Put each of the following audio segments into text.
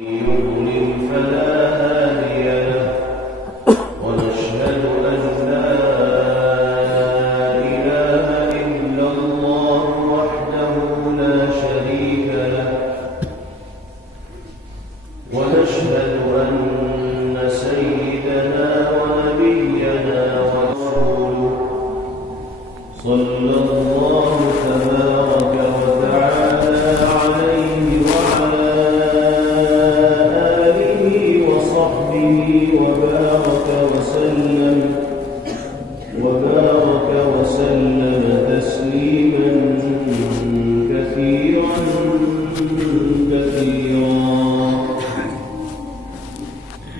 يضلل فلا هادي له ونشهد أن لا إله إلا الله وحده لا شريك له ونشهد أن سيدنا ونبينا ورسوله صلى الله تبارك وتعالى عليه وعلى وبارك وسلم تسليما كثيرا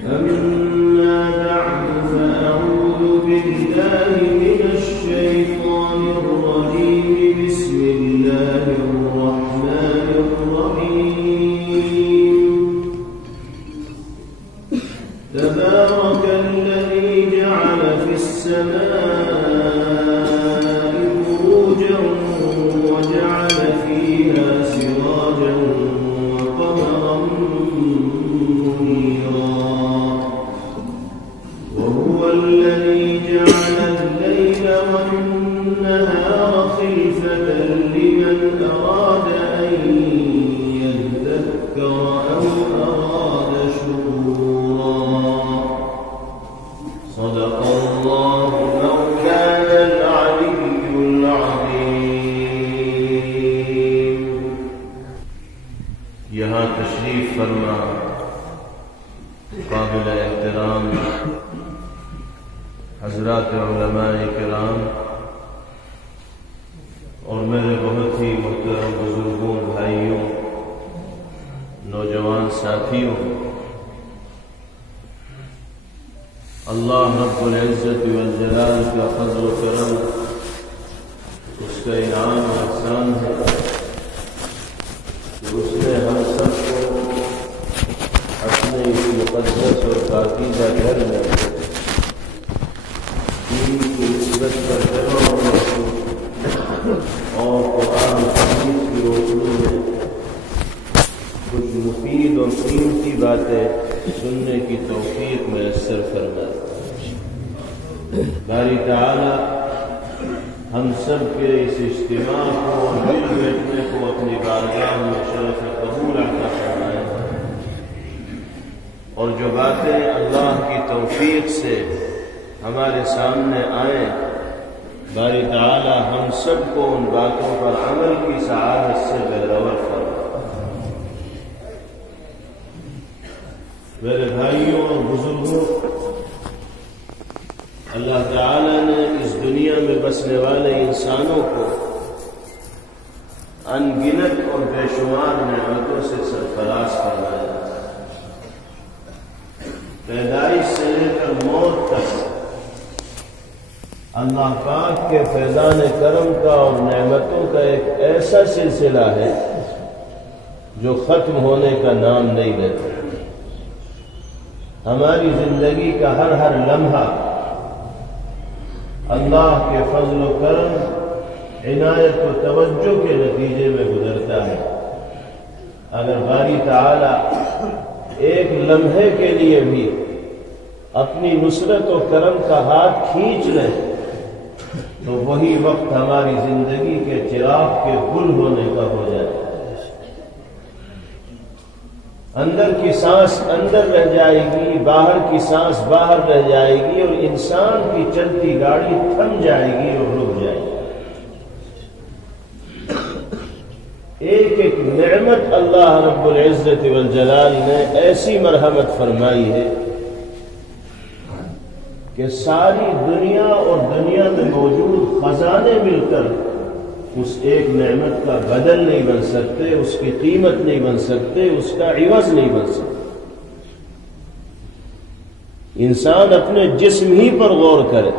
أما بعد فأعوذ بالله من الشيطان الرجيم بسم الله الرحمن الرحيم تبارك الذي جعل في السماء بروجا وجعل فيها سراجا وقمرا منيرا وهو الذي جعل الليل والنهار خلفة لمن أراد أن يذكر أو أراد شكورا صدق الله مولانا العلي العظيم. یہاں تشریف فرما قابل احترام حضرات علماء کرام اور میرے بہت ہی محترم بزرگوں، بھائیوں، نوجوان ساتھیوں، اللہ رب العزت والجلال کا فضل و کرم، اس کا انعام و احسان ہے کہ اس نے ہم سب کو اپنے اس مقدس اور پاکیزہ گھر میں دین کی نسبت پر جمع ہونے اور قرآن حدیث کی روشنی میں کچھ مفید اور قیمتی باتیں سننے کی توفیق میسر فرمائے. باری تعالی ہم سب کے اس اجتماع کو اور مل بیٹھنے کو اپنی بارگاہ میں شرف قبول عطا فرمائے اور جو باتیں اللہ کی توفیق سے ہمارے سامنے آئیں، باری تعالی ہم سب کو ان باتوں پر عمل کی سعادت سے بہرور فرمائے. میرے بھائیوں اور بزرگوں، اللہ تعالی نے اس دنیا میں بسنے والے انسانوں کو ان گنت اور بے شمار نعمتوں سے سرفراز فرمایا. پیدائش سے لے کر موت تک اللہ پاک کے فیضان کرم کا اور نعمتوں کا ایک ایسا سلسلہ ہے جو ختم ہونے کا نام نہیں لیتا. ہماری زندگی کا ہر ہر لمحہ اللہ کے فضل و کرم، عنایت و توجہ کے نتیجے میں گزرتا ہے. اگر باری تعالی ایک لمحے کے لیے بھی اپنی نصرت و کرم کا ہاتھ کھینچ لے تو وہی وقت ہماری زندگی کے چراغ کے گل ہونے کا ہو جائے. اندر کی سانس اندر رہ جائے گی، باہر کی سانس باہر رہ جائے گی اور انسان کی چلتی گاڑی تھم جائے گی اور رک جائے گی. ایک ایک نعمت اللہ رب العزت والجلال نے ایسی مرحمت فرمائی ہے کہ ساری دنیا اور دنیا میں موجود خزانے مل کر اس ایک نعمت کا بدل نہیں بن سکتے، اس کی قیمت نہیں بن سکتے، اس کا عوض نہیں بن سکتے. انسان اپنے جسم ہی پر غور کرے.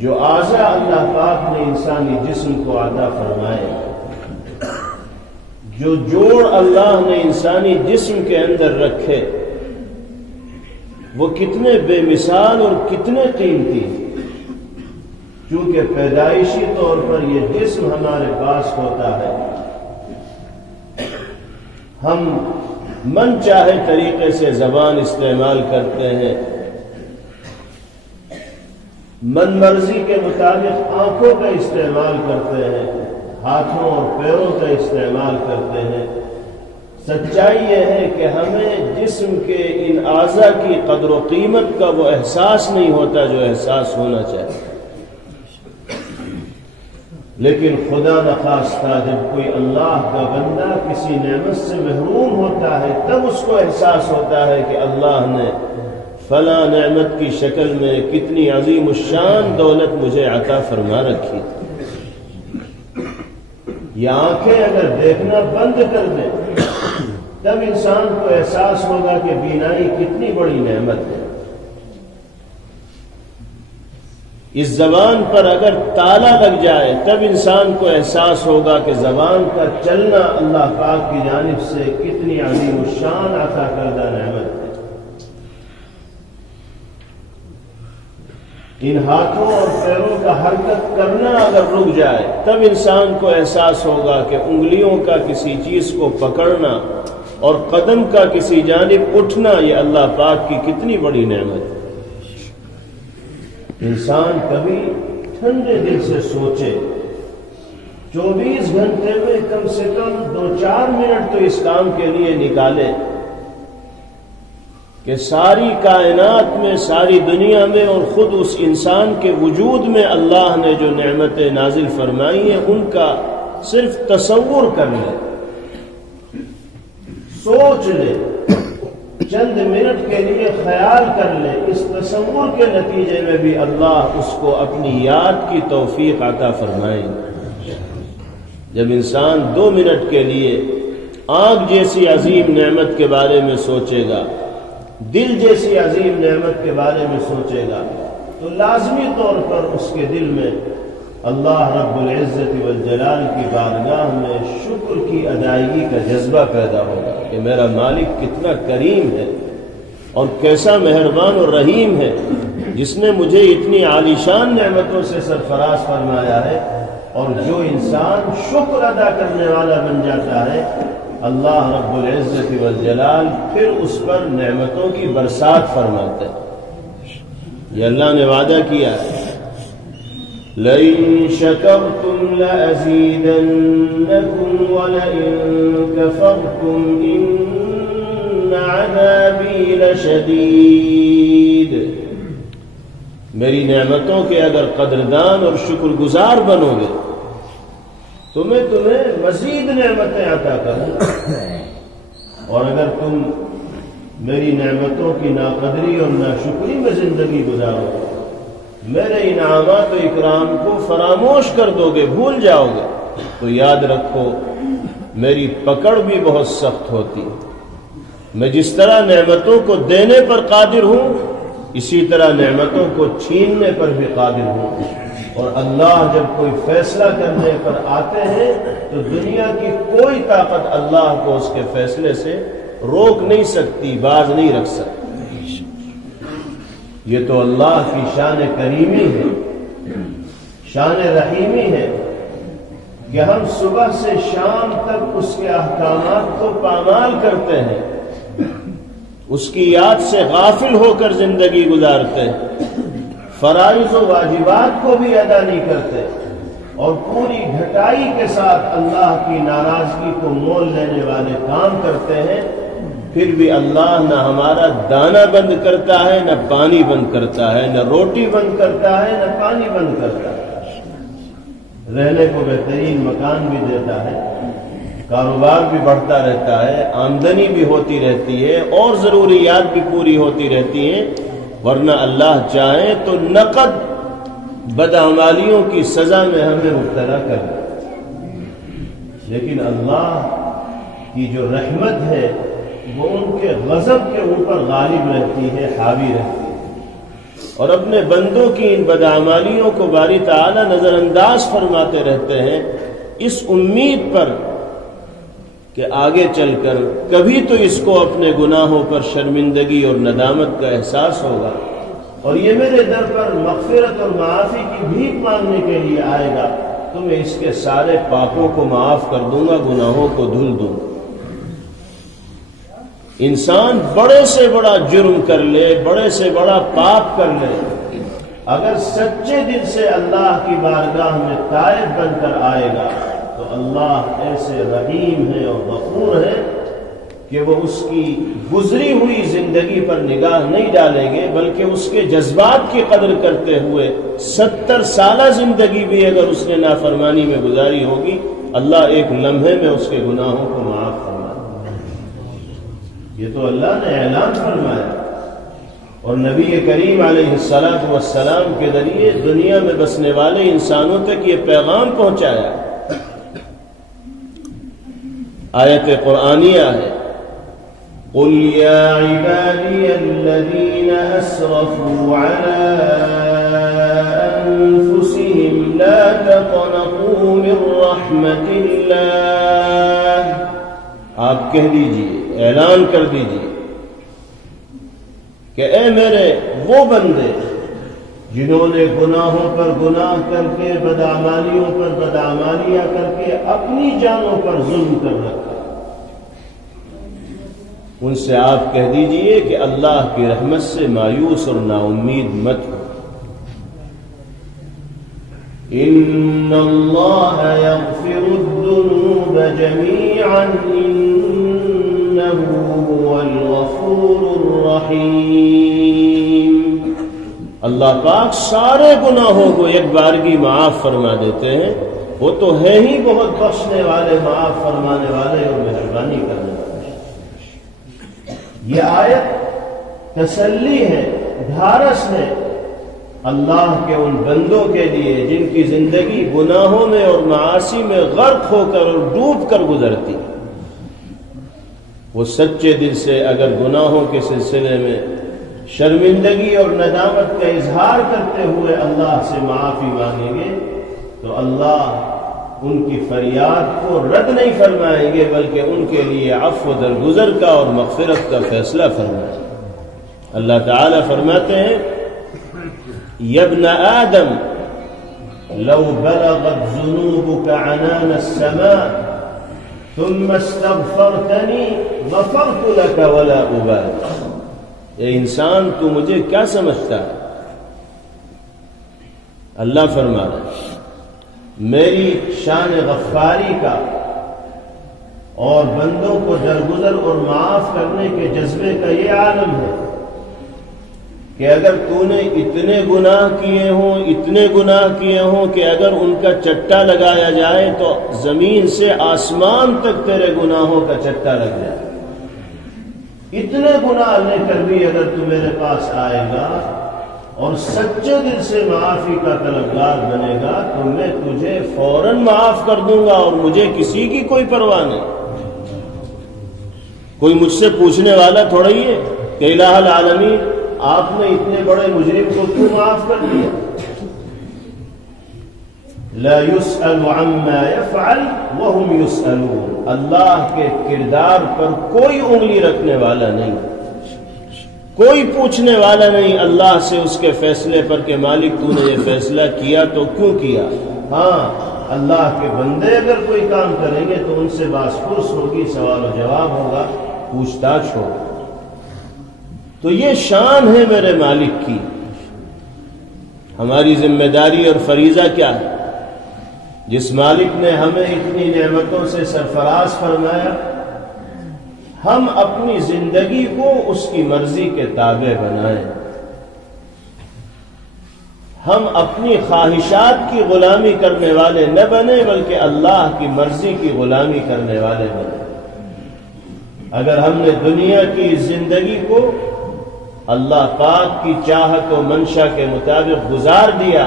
جو اعضاء اللہ پاک نے انسانی جسم کو عطا فرمائے، جو جوڑ اللہ نے انسانی جسم کے اندر رکھے، وہ کتنے بے مثال اور کتنے قیمتی. چونکہ پیدائشی طور پر یہ جسم ہمارے پاس ہوتا ہے، ہم من چاہے طریقے سے زبان استعمال کرتے ہیں، من مرضی کے مطابق آنکھوں کا استعمال کرتے ہیں، ہاتھوں اور پیروں کا استعمال کرتے ہیں۔ سچائی یہ ہے کہ ہمیں جسم کے ان اعضاء کی قدر و قیمت کا وہ احساس نہیں ہوتا جو احساس ہونا چاہیے۔ لیکن خدا نخواستہ جب کوئی اللہ کا بندہ کسی نعمت سے محروم ہوتا ہے تب اس کو احساس ہوتا ہے کہ اللہ نے فلاں نعمت کی شکل میں کتنی عظیم الشان دولت مجھے عطا فرما رکھی۔ یہ آنکھیں اگر دیکھنا بند کر دیں تب انسان کو احساس ہوگا کہ بینائی کتنی بڑی نعمت ہے۔ اس زبان پر اگر تالا لگ جائے تب انسان کو احساس ہوگا کہ زبان کا چلنا اللہ پاک کی جانب سے کتنی عظیم الشان عطا کردہ نعمت ہے۔ ان ہاتھوں اور پیروں کا حرکت کرنا اگر رک جائے تب انسان کو احساس ہوگا کہ انگلیوں کا کسی چیز کو پکڑنا اور قدم کا کسی جانب اٹھنا یہ اللہ پاک کی کتنی بڑی نعمت ہے۔ انسان کبھی ٹھنڈے دل سے سوچے 24 گھنٹے میں کم سے کم 2-4 منٹ تو اس کام کے لیے نکالے کہ ساری کائنات میں، ساری دنیا میں اور خود اس انسان کے وجود میں اللہ نے جو نعمتیں نازل فرمائی ہیں ان کا صرف تصور کر لے، سوچ لے، چند منٹ کے لیے خیال کر لے۔ اس تصور کے نتیجے میں بھی اللہ اس کو اپنی یاد کی توفیق عطا فرمائے۔ جب انسان 2 منٹ کے لیے آنکھ جیسی عظیم نعمت کے بارے میں سوچے گا، دل جیسی عظیم نعمت کے بارے میں سوچے گا تو لازمی طور پر اس کے دل میں اللہ رب العزت والجلال کی بارگاہ میں شکر کی ادائیگی کا جذبہ پیدا ہوگا کہ میرا مالک کتنا کریم ہے اور کیسا مہربان اور رحیم ہے جس نے مجھے اتنی عالیشان نعمتوں سے سرفراز فرمایا ہے۔ اور جو انسان شکر ادا کرنے والا بن جاتا ہے اللہ رب العزت والجلال پھر اس پر نعمتوں کی برسات فرماتا ہے۔ یہ اللہ نے وعدہ کیا ہے، لَئِن شَكَرْتُمْ لَأَزِيدَنَّكُمْ وَلَئِن كَفَرْتُمْ إِنَّ عَذَابِي لَشَدِيدٌ۔ میری نعمتوں کے اگر قدردان اور شکر گزار بنو گے تو میں تمہیں مزید نعمتیں عطا کروں، اور اگر تم میری نعمتوں کی ناقدری اور ناشکری میں زندگی گزارو، میرے انعامات و اکرام کو فراموش کر دو گے، بھول جاؤ گے، تو یاد رکھو میری پکڑ بھی بہت سخت ہوتی ہے۔ میں جس طرح نعمتوں کو دینے پر قادر ہوں اسی طرح نعمتوں کو چھیننے پر بھی قادر ہوں، اور اللہ جب کوئی فیصلہ کرنے پر آتے ہیں تو دنیا کی کوئی طاقت اللہ کو اس کے فیصلے سے روک نہیں سکتی، باز نہیں رکھ سکتی۔ یہ تو اللہ کی شان کریمی ہے، شان رحیمی ہے کہ ہم صبح سے شام تک اس کے احکامات کو پامال کرتے ہیں، اس کی یاد سے غافل ہو کر زندگی گزارتے ہیں، فرائض و واجبات کو بھی ادا نہیں کرتے، اور پوری گھٹائی کے ساتھ اللہ کی ناراضگی کو مول لینے والے کام کرتے ہیں، پھر بھی اللہ نہ ہمارا دانہ بند کرتا ہے، نہ پانی بند کرتا ہے، نہ روٹی بند کرتا ہے، نہ پانی بند کرتا ہے، رہنے کو بہترین مکان بھی دیتا ہے، کاروبار بھی بڑھتا رہتا ہے، آمدنی بھی ہوتی رہتی ہے، اور ضروریات بھی پوری ہوتی رہتی ہیں، ورنہ اللہ چاہے تو نقد بدعمالیوں کی سزا میں ہمیں مبتلا کر دے۔ لیکن اللہ کی جو رحمت ہے وہ ان کے غضب کے اوپر غالب رہتی ہے، حاوی رہتی ہے، اور اپنے بندوں کی ان بدعمالیوں کو باری تعالی نظر انداز فرماتے رہتے ہیں، اس امید پر کہ آگے چل کر کبھی تو اس کو اپنے گناہوں پر شرمندگی اور ندامت کا احساس ہوگا، اور یہ میرے در پر مغفرت اور معافی کی بھیک مانگنے کے لیے آئے گا، تو میں اس کے سارے پاپوں کو معاف کر دوں گا، گناہوں کو دھل دوں گا۔ انسان بڑے سے بڑا جرم کر لے، بڑے سے بڑا پاپ کر لے، اگر سچے دل سے اللہ کی بارگاہ میں تائب بن کر آئے گا تو اللہ ایسے رحیم ہے اور غفور ہے کہ وہ اس کی گزری ہوئی زندگی پر نگاہ نہیں ڈالیں گے، بلکہ اس کے جذبات کی قدر کرتے ہوئے 70 سالہ زندگی بھی اگر اس نے نافرمانی میں گزاری ہوگی، اللہ ایک لمحے میں اس کے گناہوں کو معاف فرما دے۔ یہ تو اللہ نے اعلان فرمایا اور نبی کریم علیہ السلام کے ذریعے دنیا میں بسنے والے انسانوں تک یہ پیغام پہنچایا۔ آیت قرآنیہ ہے، قل يا عبادي الذين أسرفوا على أنفسهم لا تقنطوا من رحمة الله، آپ کہہ دیجئے، اعلان کر دیجئے کہ اے میرے وہ بندے جنہوں نے گناہوں پر گناہ کر کے، بدعمالیوں پر بدعمالیاں کر کے اپنی جانوں پر ظلم کر رکھا، ان سے آپ کہہ دیجئے کہ اللہ کی رحمت سے مایوس اور نا امید مت ہو۔ ان اللہ یغفر الذنوب جميعا انہ هو الغفور الرحیم، اللہ پاک سارے گناہوں کو ایک بارگی معاف فرما دیتے ہیں، وہ تو ہے ہی بہت بخشنے والے، معاف فرمانے والے اور مہربانی کرنے والے۔ یہ آیت تسلی ہے، ڈھارس ہے اللہ کے ان بندوں کے لیے جن کی زندگی گناہوں میں اور معاصی میں غرق ہو کر اور ڈوب کر گزرتی۔ وہ سچے دل سے اگر گناہوں کے سلسلے میں شرمندگی اور ندامت کا اظہار کرتے ہوئے اللہ سے معافی مانگیں گے تو اللہ ان کی فریاد کو رد نہیں فرمائیں گے، بلکہ ان کے لیے عفو درگزر کا اور مغفرت کا فیصلہ فرمائیں گے۔ اللہ تعالی فرماتے ہیں، یا ابن آدم لو بلغت ذنوبك عنان السماء ثم استغفرتنی غفرت لك ولا ابالي، اے انسان تو مجھے کیا سمجھتا ہے؟ اللہ فرما رہا ہے میری شان غفاری کا اور بندوں کو درگزر اور معاف کرنے کے جذبے کا یہ عالم ہے کہ اگر تو نے اتنے گناہ کیے ہوں کہ اگر ان کا چٹا لگایا جائے تو زمین سے آسمان تک تیرے گناہوں کا چٹا لگ جائے، اتنے گناہ لے کر بھی اگر تو میرے پاس آئے گا اور سچے دل سے معافی کا طلبگار بنے گا تو میں تجھے فوراً معاف کر دوں گا اور مجھے کسی کی کوئی پرواہ نہیں۔ کوئی مجھ سے پوچھنے والا تھوڑا ہی ہے کہ الہ العالمین آپ نے اتنے بڑے مجرم کو کیوں معاف کر دیا؟ لا يسأل عما يفعل وهم يسألون، اللہ کے کردار پر کوئی انگلی رکھنے والا نہیں، کوئی پوچھنے والا نہیں اللہ سے اس کے فیصلے پر کہ مالک تو نے یہ فیصلہ کیا تو کیوں کیا۔ ہاں اللہ کے بندے اگر کوئی کام کریں گے تو ان سے باس پرس ہوگی، سوال و جواب ہوگا، پوچھ تاچھ ہوگا۔ تو یہ شان ہے میرے مالک کی۔ ہماری ذمہ داری اور فریضہ کیا ہے؟ جس مالک نے ہمیں اتنی نعمتوں سے سرفراز فرمایا، ہم اپنی زندگی کو اس کی مرضی کے تابع بنائیں، ہم اپنی خواہشات کی غلامی کرنے والے نہ بنیں بلکہ اللہ کی مرضی کی غلامی کرنے والے بنیں۔ اگر ہم نے دنیا کی زندگی کو اللہ پاک کی چاہت و منشا کے مطابق گزار دیا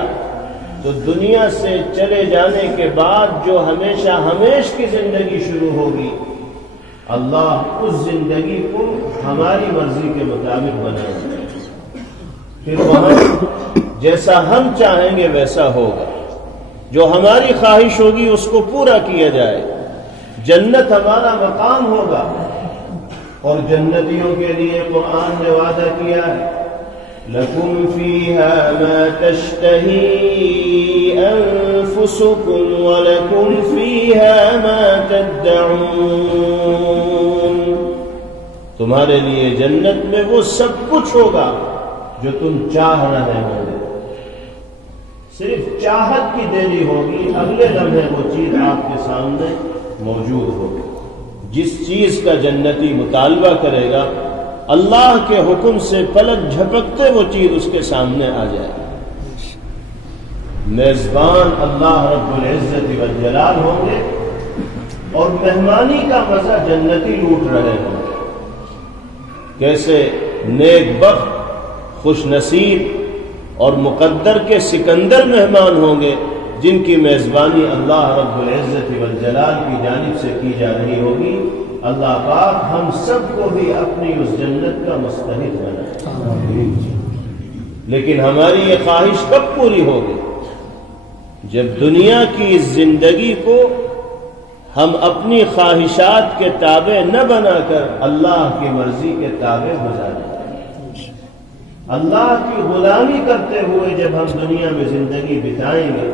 تو دنیا سے چلے جانے کے بعد جو ہمیشہ ہمیش کی زندگی شروع ہوگی، اللہ اس زندگی کو ہماری مرضی کے مطابق بنائے گا، پھر وہاں جیسا ہم چاہیں گے ویسا ہوگا، جو ہماری خواہش ہوگی اس کو پورا کیا جائے، جنت ہمارا مقام ہوگا۔ اور جنتیوں کے لیے قرآن نے وعدہ کیا ہے، لَكُمْ فِيهَا مَا تَشْتَهِي أَنفُسُكُمْ وَلَكُمْ فِيهَا مَا تَدَّعُونَ، تمہارے لیے جنت میں وہ سب کچھ ہوگا جو تم چاہ رہے ہوں گے، صرف چاہت کی دیری ہوگی، اگلے لمحے وہ چیز آپ کے سامنے موجود ہوگی۔ جس چیز کا جنتی مطالبہ کرے گا اللہ کے حکم سے پلک جھپکتے وہ چیز اس کے سامنے آ جائے گی۔ میزبان اللہ رب العزت والجلال ہوں گے اور مہمانی کا مزہ جنتی لوٹ رہے ہوں گے۔ کیسے نیک بخت، خوش نصیب اور مقدر کے سکندر مہمان ہوں گے جن کی میزبانی اللہ رب العزت والجلال کی جانب سے کی جا رہی ہوگی۔ اللہ پاک ہم سب کو بھی اپنی اس جنت کا مستحق بنائے۔ لیکن ہماری یہ خواہش کب پوری ہوگی؟ جب دنیا کی اس زندگی کو ہم اپنی خواہشات کے تابع نہ بنا کر اللہ کی مرضی کے تابع گزاریں۔ اللہ کی غلامی کرتے ہوئے جب ہم دنیا میں زندگی بتائیں گے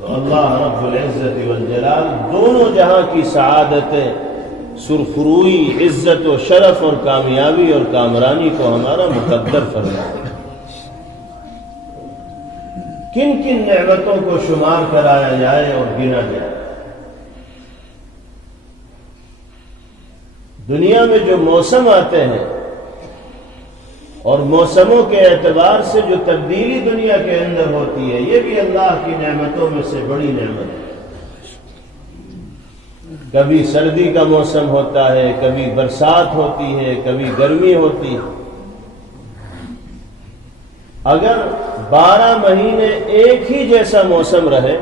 تو اللہ رب العزت والجلال دونوں جہاں کی سعادتیں، سرخروئی، عزت و شرف اور کامیابی اور کامرانی کو ہمارا مقدر فرمائے۔ کن کن نعمتوں کو شمار کرایا جائے اور گنا جائے۔ دنیا میں جو موسم آتے ہیں اور موسموں کے اعتبار سے جو تبدیلی دنیا کے اندر ہوتی ہے، یہ بھی اللہ کی نعمتوں میں سے بڑی نعمت ہے۔ کبھی سردی کا موسم ہوتا ہے، کبھی برسات ہوتی ہے، کبھی گرمی ہوتی ہے۔ اگر 12 مہینے ایک ہی جیسا موسم رہے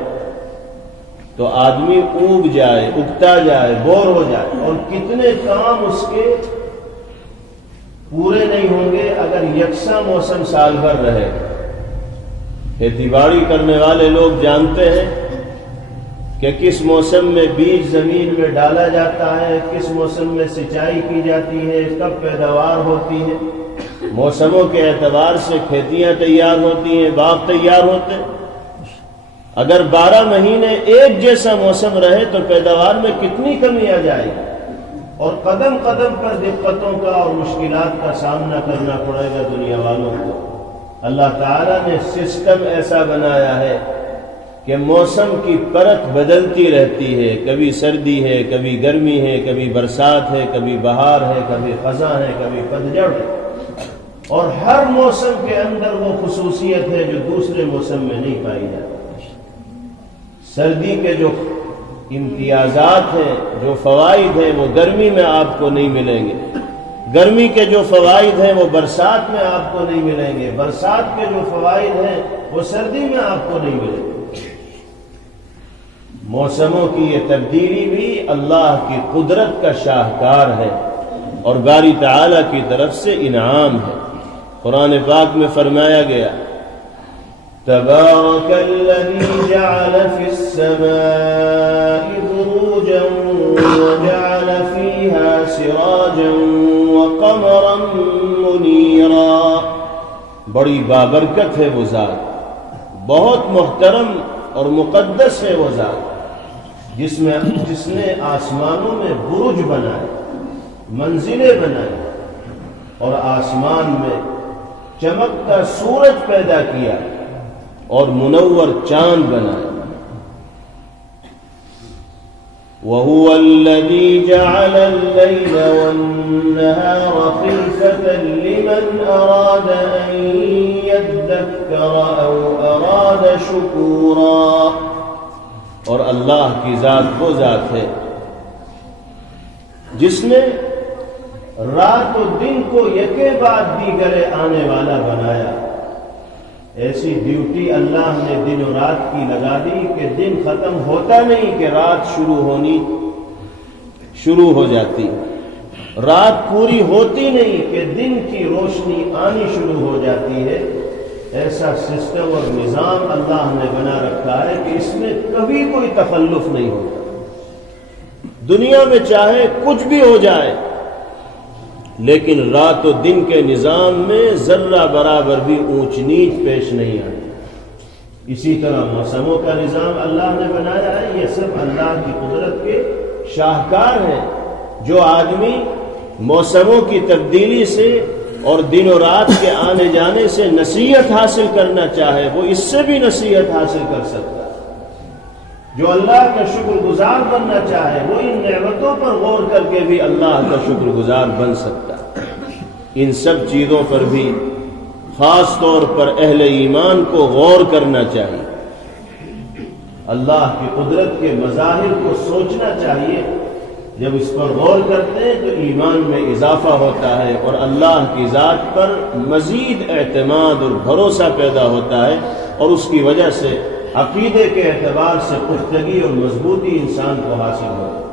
تو آدمی اوگ جائے، اگتا جائے، بور ہو جائے، اور کتنے کام اس کے پورے نہیں ہوں گے اگر یکساں موسم سال بھر رہے۔ کھیتی باڑی کرنے والے لوگ جانتے ہیں کہ کس موسم میں بیج زمین میں ڈالا جاتا ہے، کس موسم میں سینچائی کی جاتی ہے، کب پیداوار ہوتی ہے۔ موسموں کے اعتبار سے کھیتیاں تیار ہوتی ہیں، باغ تیار ہوتے ہیں۔ اگر 12 مہینے ایک جیسا موسم رہے تو پیداوار میں کتنی کمی آ جائے گی، اور قدم قدم پر دقتوں کا اور مشکلات کا سامنا کرنا پڑے گا دنیا والوں کو۔ اللہ تعالیٰ نے سسٹم ایسا بنایا ہے کہ موسم کی پرت بدلتی رہتی ہے، کبھی سردی ہے، کبھی گرمی ہے، کبھی برسات ہے، کبھی بہار ہے، کبھی خزاں ہے، کبھی پتجھڑ ہے، اور ہر موسم کے اندر وہ خصوصیت ہے جو دوسرے موسم میں نہیں پائی جاتی۔ سردی کے جو امتیازات ہیں، جو فوائد ہیں، وہ گرمی میں آپ کو نہیں ملیں گے۔ گرمی کے جو فوائد ہیں وہ برسات میں آپ کو نہیں ملیں گے۔ برسات کے جو فوائد ہیں وہ سردی میں آپ کو نہیں ملیں گے۔ موسموں کی یہ تبدیلی بھی اللہ کی قدرت کا شاہکار ہے اور باری تعالیٰ کی طرف سے انعام ہے۔ قرآن پاک میں فرمایا گیا، تبارک الذی جعل فی السماء بروجا وجعل فیہا سراجا وقمرا منیرا۔ بڑی بابرکت ہے وہ ذات، بہت محترم اور مقدس ہے وہ ذات جس نے آسمانوں میں برج بنائے، منزلیں بنائے، اور آسمان میں چمکتا سورج پیدا کیا اور منور چاند بنایا۔ وَهُوَ الَّذِي جَعَلَ اللَّيْلَ وَالنَّهَارَ خِلْفَةً لِمَنْ أَرَادَ أَن يَذَّكَّرَ أَوْ أَرَادَ شُكُورًا۔ اور اللہ کی ذات وہ ذات ہے جس نے رات و دن کو یکے بعد دیگرے آنے والا بنایا۔ ایسی ڈیوٹی اللہ نے دن و رات کی لگا دی کہ دن ختم ہوتا نہیں کہ رات شروع ہو جاتی، رات پوری ہوتی نہیں کہ دن کی روشنی آنی شروع ہو جاتی ہے۔ ایسا سسٹم اور نظام اللہ نے بنا رکھا ہے کہ اس میں کبھی کوئی تخلف نہیں ہوتا۔ دنیا میں چاہے کچھ بھی ہو جائے لیکن رات و دن کے نظام میں ذرہ برابر بھی اونچ نیچ پیش نہیں آتی۔ اسی طرح موسموں کا نظام اللہ نے بنایا ہے، یہ سب اللہ کی قدرت کے شاہکار ہیں جو آدمی موسموں کی تبدیلی سے اور دن و رات کے آنے جانے سے نصیحت حاصل کرنا چاہے وہ اس سے بھی نصیحت حاصل کر سکتا ہے۔ جو اللہ کا شکر گزار بننا چاہے وہ ان نعمتوں پر غور کر کے بھی اللہ کا شکر گزار بن سکتا ہے۔ ان سب چیزوں پر بھی خاص طور پر اہل ایمان کو غور کرنا چاہیے، اللہ کی قدرت کے مظاہر کو سوچنا چاہیے۔ جب اس پر غور کرتے ہیں تو ایمان میں اضافہ ہوتا ہے اور اللہ کی ذات پر مزید اعتماد اور بھروسہ پیدا ہوتا ہے، اور اس کی وجہ سے عقیدے کے اعتبار سے پختگی اور مضبوطی انسان کو حاصل ہوتی ہے۔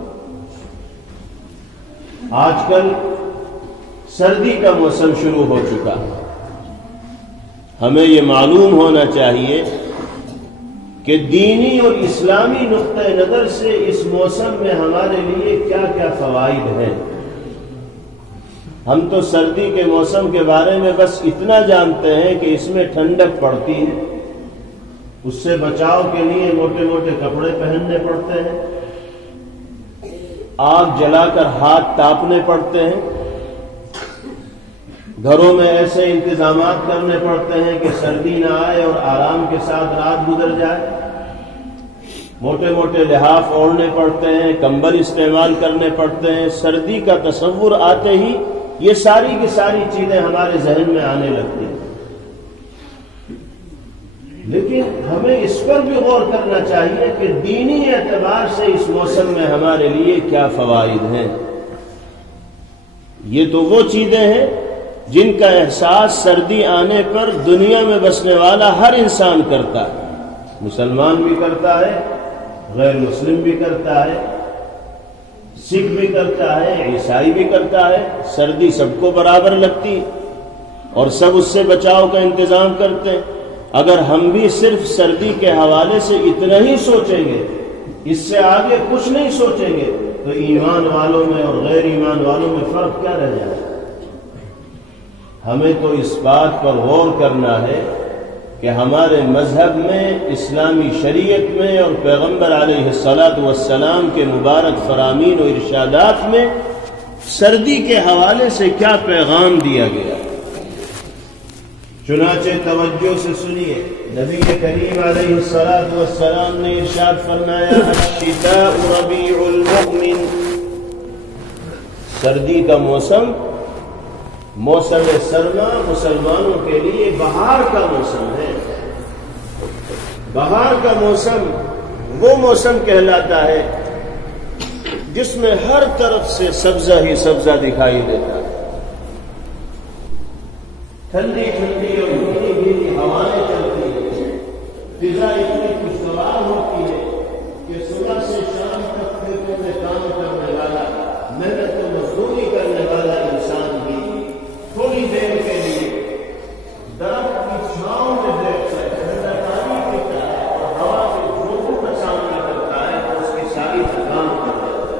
آج کل سردی کا موسم شروع ہو چکا ہے۔ ہمیں یہ معلوم ہونا چاہیے کہ دینی اور اسلامی نقطہ نظر سے اس موسم میں ہمارے لیے کیا کیا فوائد ہیں۔ ہم تو سردی کے موسم کے بارے میں بس اتنا جانتے ہیں کہ اس میں ٹھنڈک پڑتی ہے، اس سے بچاؤ کے لیے موٹے موٹے کپڑے پہننے پڑتے ہیں، آگ جلا کر ہاتھ تاپنے پڑتے ہیں، گھروں میں ایسے انتظامات کرنے پڑتے ہیں کہ سردی نہ آئے اور آرام کے ساتھ رات گزر جائے، موٹے موٹے لحاف اوڑھنے پڑتے ہیں، کمبل استعمال کرنے پڑتے ہیں۔ سردی کا تصور آتے ہی یہ ساری کی ساری چیزیں ہمارے ذہن میں آنے لگتی ہیں، لیکن ہمیں اس پر بھی غور کرنا چاہیے کہ دینی اعتبار سے اس موسم میں ہمارے لیے کیا فوائد ہیں۔ یہ تو وہ چیزیں ہیں جن کا احساس سردی آنے پر دنیا میں بسنے والا ہر انسان کرتا ہے، مسلمان بھی کرتا ہے، غیر مسلم بھی کرتا ہے، سکھ بھی کرتا ہے، عیسائی بھی کرتا ہے۔ سردی سب کو برابر لگتی اور سب اس سے بچاؤ کا انتظام کرتے ہیں۔ اگر ہم بھی صرف سردی کے حوالے سے اتنا ہی سوچیں گے، اس سے آگے کچھ نہیں سوچیں گے، تو ایمان والوں میں اور غیر ایمان والوں میں فرق کیا رہ جائے گا؟ ہمیں تو اس بات پر غور کرنا ہے کہ ہمارے مذہب میں، اسلامی شریعت میں اور پیغمبر علیہ الصلاۃ والسلام کے مبارک فرامین و ارشادات میں سردی کے حوالے سے کیا پیغام دیا گیا۔ چنانچہ توجہ سے سنیے، نبی کریم علیہ الصلاۃ والسلام نے ارشاد فرمایا، الشتاء ربیع المؤمن، سردی کا موسم موسم سرما مسلمانوں کے لیے بہار کا موسم ہے۔ بہار کا موسم وہ موسم کہلاتا ہے جس میں ہر طرف سے سبزہ ہی سبزہ دکھائی دیتا ہے، ٹھنڈی ٹھنڈی اور گھنی گھنی ہوائیں چلتی ہیں، فضا اتنی خوشگوار ہوتی ہے کہ صبح سے شام تک کھیتوں میں کام کرنے والا، محنت و مزدوری کرنے والا انسان بھی تھوڑی دیر کے لیے درخت کی چھاؤں میں بیٹھ کر ٹھنڈا پانی پیتا ہے اور ہوا کے جھونکوں کا سامنا کرتا ہے تو اس کی ساری تھکان کر دیتا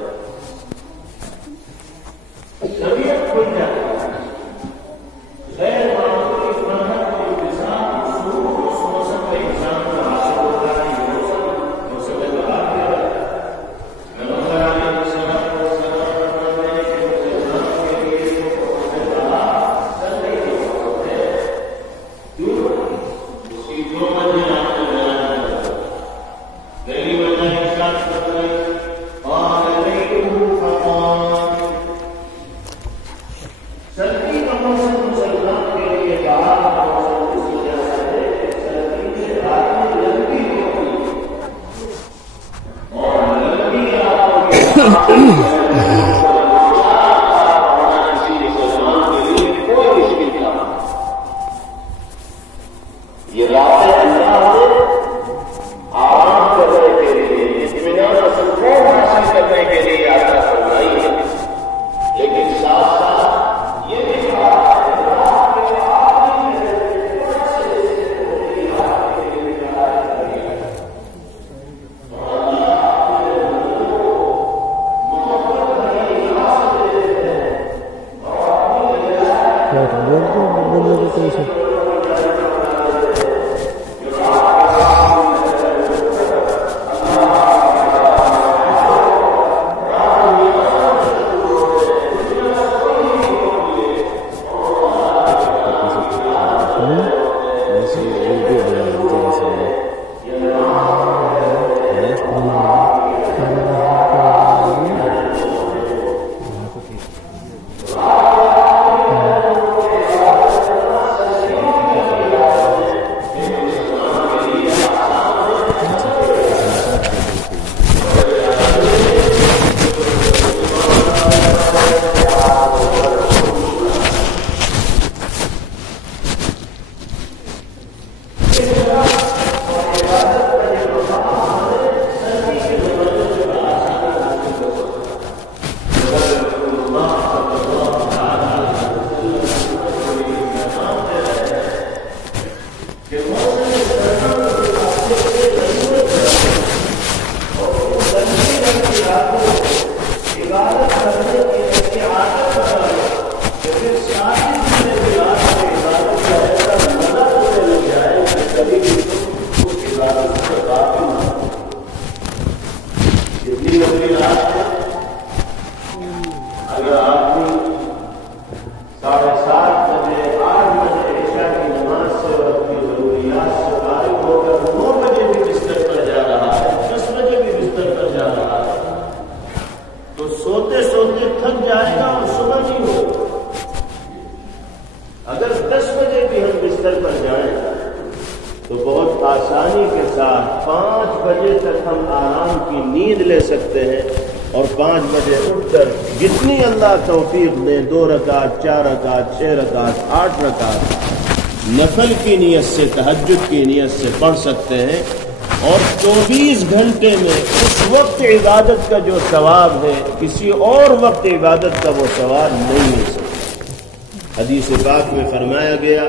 ہے، طبیعت کھل جاتی ہے، غیر معمولی فرحت اور انتظام سرور اس موسم کا انسان کو حاصل ہوتا ہے۔ یہ موسم بہار کے ہے۔ پیغمبر علیہ الصلوۃ والسلام فرماتے ہیں کہ مسلمان کے لیے ساتھ 5 بجے تک ہم آرام کی نیند لے سکتے ہیں اور 5 بجے اٹھ کر جتنی اللہ توفیق دے 2 رکعت 4 رکعت 6 رکعت 8 رکعت نفل کی نیت سے تہجد کی نیت سے پڑھ سکتے ہیں، اور 24 گھنٹے میں اس وقت عبادت کا جو ثواب ہے کسی اور وقت عبادت کا وہ ثواب نہیں مل سکتا۔ حدیث پاک میں فرمایا گیا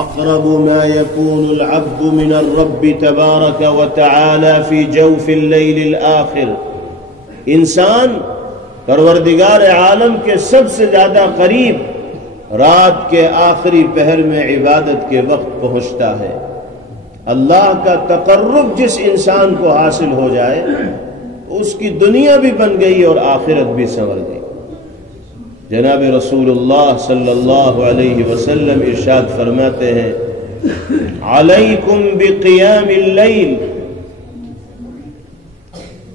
اقرب ما يكون العبد من الرب تبارک وتعالى في جوف الليل الآخر، انسان پروردگار عالم کے سب سے زیادہ قریب رات کے آخری پہر میں عبادت کے وقت پہنچتا ہے۔ اللہ کا تقرب جس انسان کو حاصل ہو جائے اس کی دنیا بھی بن گئی اور آخرت بھی سنور گئی۔ جناب رسول اللہ صلی اللہ علیہ وسلم ارشاد فرماتے ہیں علیکم بقیام اللیل،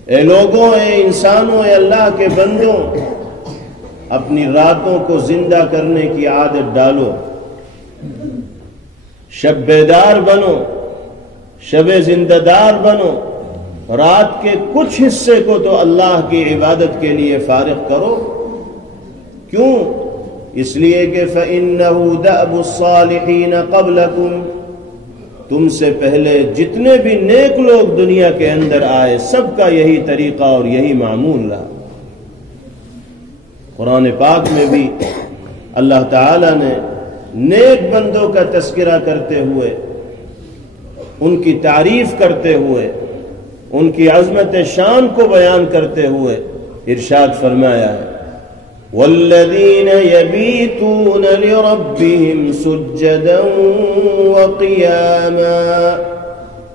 اے لوگوں، اے انسانوں، اے اللہ کے بندوں، اپنی راتوں کو زندہ کرنے کی عادت ڈالو، شب بیدار بنو، شب زندہ دار بنو، رات کے کچھ حصے کو تو اللہ کی عبادت کے لیے فارغ کرو۔ کیوں؟ اس لیے کہ فَإِنَّهُ دَأْبُ الصَّالِحِينَ قَبْلَكُمْ، تم سے پہلے جتنے بھی نیک لوگ دنیا کے اندر آئے سب کا یہی طریقہ اور یہی معمول رہا۔ قرآن پاک میں بھی اللہ تعالی نے نیک بندوں کا تذکرہ کرتے ہوئے، ان کی تعریف کرتے ہوئے، ان کی عظمت شان کو بیان کرتے ہوئے ارشاد فرمایا ہے وَالَّذِينَ يَبِيتُونَ لِرَبِّهِمْ سُجَّدًا وَقِيَامًا،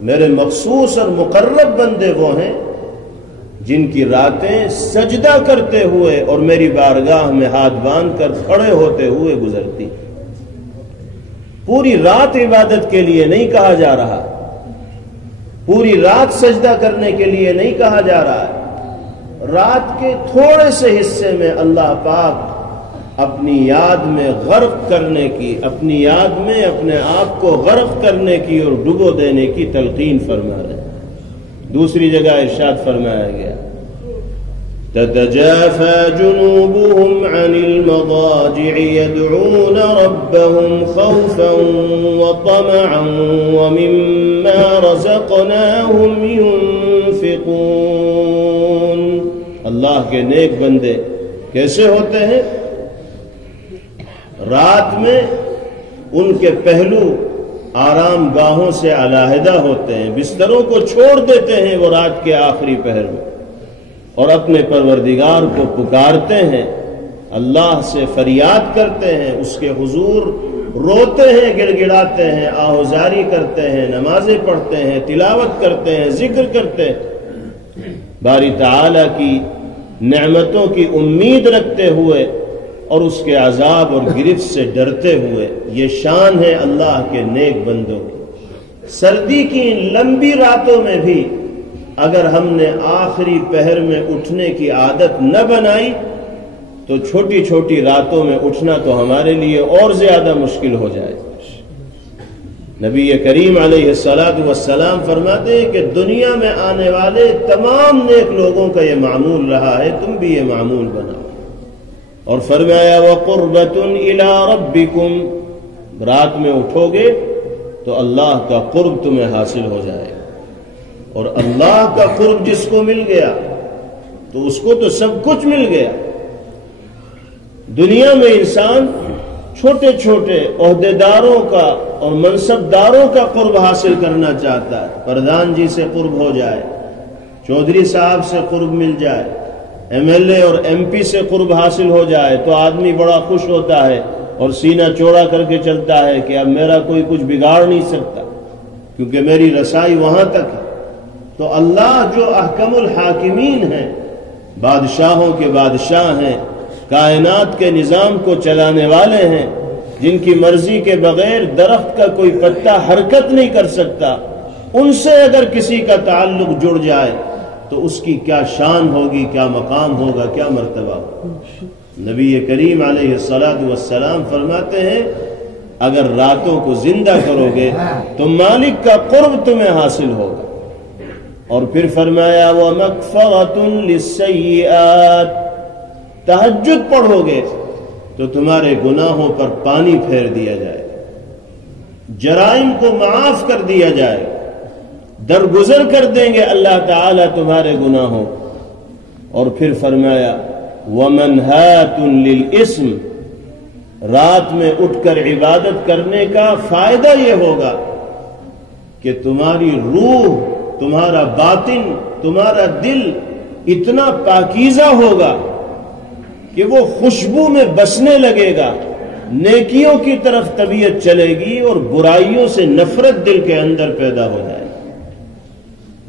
میرے مخصوص اور مقرب بندے وہ ہیں جن کی راتیں سجدہ کرتے ہوئے اور میری بارگاہ میں ہاتھ باندھ کر کھڑے ہوتے ہوئے گزرتی۔ پوری رات عبادت کے لیے نہیں کہا جا رہا، پوری رات سجدہ کرنے کے لیے نہیں کہا جا رہا ہے، رات کے تھوڑے سے حصے میں اللہ پاک اپنی یاد میں غرق کرنے کی، اپنی یاد میں اپنے آپ کو غرق کرنے کی اور ڈبو دینے کی تلقین فرما رہے ہیں۔ دوسری جگہ ارشاد فرمایا گیا تتجافى جنوبهم عن المضاجع يدعون ربهم خوفا وطمعا ومما رزقناهم ينفقون۔ اللہ کے نیک بندے کیسے ہوتے ہیں؟ رات میں ان کے پہلو آرام گاہوں سے علیحدہ ہوتے ہیں، بستروں کو چھوڑ دیتے ہیں وہ رات کے آخری پہر میں، اور اپنے پروردگار کو پکارتے ہیں، اللہ سے فریاد کرتے ہیں، اس کے حضور روتے ہیں، گڑ گڑاتے ہیں، آہوزاری کرتے ہیں، نمازیں پڑھتے ہیں، تلاوت کرتے ہیں، ذکر کرتے ہیں، باری تعالی کی نعمتوں کی امید رکھتے ہوئے اور اس کے عذاب اور گرفت سے ڈرتے ہوئے۔ یہ شان ہے اللہ کے نیک بندوں کی۔ سردی کی ان لمبی راتوں میں بھی اگر ہم نے آخری پہر میں اٹھنے کی عادت نہ بنائی تو چھوٹی چھوٹی راتوں میں اٹھنا تو ہمارے لیے اور زیادہ مشکل ہو جائے۔ نبی کریم علیہ السلام فرماتے ہیں کہ دنیا میں آنے والے تمام نیک لوگوں کا یہ معمول رہا ہے، تم بھی یہ معمول بناؤ۔ اور فرمایا وَقُرْبَةٌ إِلَىٰ رَبِّكُمْ، رات میں اٹھو گے تو اللہ کا قرب تمہیں حاصل ہو جائے گا، اور اللہ کا قرب جس کو مل گیا تو اس کو تو سب کچھ مل گیا۔ دنیا میں انسان چھوٹے چھوٹے عہدیداروں کا اور منصبداروں کا قرب حاصل کرنا چاہتا ہے، پردھان جی سے قرب ہو جائے، چودھری صاحب سے قرب مل جائے، ایم ایل اے اور ایم پی سے قرب حاصل ہو جائے تو آدمی بڑا خوش ہوتا ہے اور سینہ چوڑا کر کے چلتا ہے کہ اب میرا کوئی کچھ بگاڑ نہیں سکتا کیونکہ میری رسائی وہاں تک ہے۔ تو اللہ جو احکم الحاکمین ہیں، بادشاہوں کے بادشاہ ہیں، کائنات کے نظام کو چلانے والے ہیں، جن کی مرضی کے بغیر درخت کا کوئی پتا حرکت نہیں کر سکتا، ان سے اگر کسی کا تعلق جڑ جائے تو اس کی کیا شان ہوگی، کیا مقام ہوگا، کیا مرتبہ ہوگا۔ نبی کریم علیہ الصلوۃ والسلام فرماتے ہیں اگر راتوں کو زندہ کرو گے تو مالک کا قرب تمہیں حاصل ہوگا۔ اور پھر فرمایا وَمَغْفَرَةٌ لِلسَّيِّئَاتِ، تہجد پڑھو گے تو تمہارے گناہوں پر پانی پھیر دیا جائے، جرائم کو معاف کر دیا جائے، درگزر کر دیں گے اللہ تعالی تمہارے گناہوں۔ اور پھر فرمایا وَمَنْهَاتٌ لِلْإِثْمِ، رات میں اٹھ کر عبادت کرنے کا فائدہ یہ ہوگا کہ تمہاری روح، تمہارا باطن، تمہارا دل اتنا پاکیزہ ہوگا کہ وہ خوشبو میں بسنے لگے گا، نیکیوں کی طرف طبیعت چلے گی اور برائیوں سے نفرت دل کے اندر پیدا ہو جائے گی۔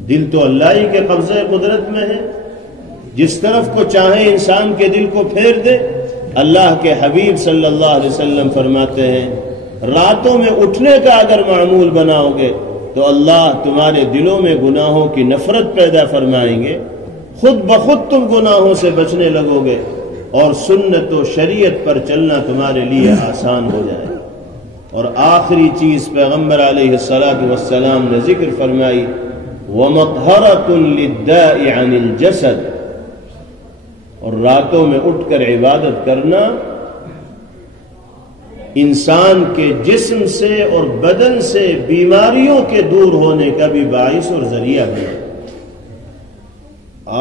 دل تو اللہ ہی کے قبضہ قدرت میں ہے، جس طرف کو چاہے انسان کے دل کو پھیر دے۔ اللہ کے حبیب صلی اللہ علیہ وسلم فرماتے ہیں راتوں میں اٹھنے کا اگر معمول بناؤ گے تو اللہ تمہارے دلوں میں گناہوں کی نفرت پیدا فرمائیں گے، خود بخود تم گناہوں سے بچنے لگو گے اور سنت و شریعت پر چلنا تمہارے لیے آسان ہو جائے گا۔ اور آخری چیز پیغمبر علیہ الصلاۃ والسلام نے ذکر فرمائی وَمَطْهَرَةٌ لِلدَّاءِ عَنِ الْجَسَدِ، اور راتوں میں اٹھ کر عبادت کرنا انسان کے جسم سے اور بدن سے بیماریوں کے دور ہونے کا بھی باعث اور ذریعہ بنے۔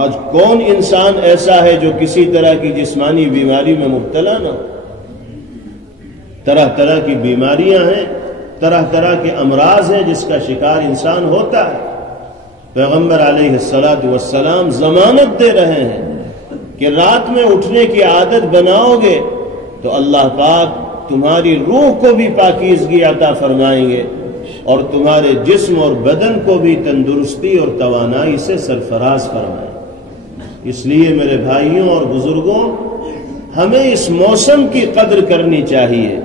آج کون انسان ایسا ہے جو کسی طرح کی جسمانی بیماری میں مبتلا نہ ہو؟ طرح طرح کی بیماریاں ہیں، طرح طرح کے امراض ہیں جس کا شکار انسان ہوتا ہے۔ پیغمبر علیہ الصلاۃ والسلام ضمانت دے رہے ہیں کہ رات میں اٹھنے کی عادت بناؤ گے تو اللہ پاک تمہاری روح کو بھی پاکیزگی عطا فرمائیں گے اور تمہارے جسم اور بدن کو بھی تندرستی اور توانائی سے سرفراز فرمائیں۔ اس لیے میرے بھائیوں اور بزرگوں، ہمیں اس موسم کی قدر کرنی چاہیے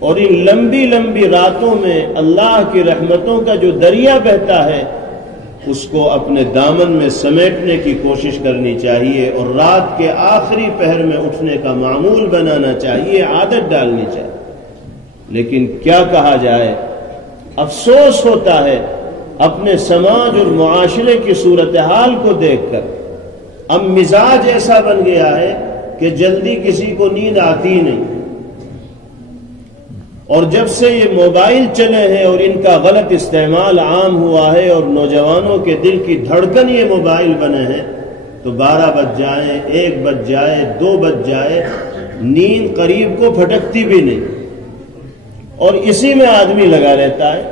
اور ان لمبی لمبی راتوں میں اللہ کی رحمتوں کا جو دریا بہتا ہے اس کو اپنے دامن میں سمیٹنے کی کوشش کرنی چاہیے اور رات کے آخری پہر میں اٹھنے کا معمول بنانا چاہیے، عادت ڈالنی چاہیے۔ لیکن کیا کہا جائے، افسوس ہوتا ہے اپنے سماج اور معاشرے کی صورتحال کو دیکھ کر۔ اب مزاج ایسا بن گیا ہے کہ جلدی کسی کو نیند آتی نہیں، اور جب سے یہ موبائل چلے ہیں اور ان کا غلط استعمال عام ہوا ہے اور نوجوانوں کے دل کی دھڑکن یہ موبائل بنے ہیں تو 12 بج جائے، 1 بج جائے، 2 بج جائے، نیند قریب کو پھٹکتی بھی نہیں اور اسی میں آدمی لگا رہتا ہے۔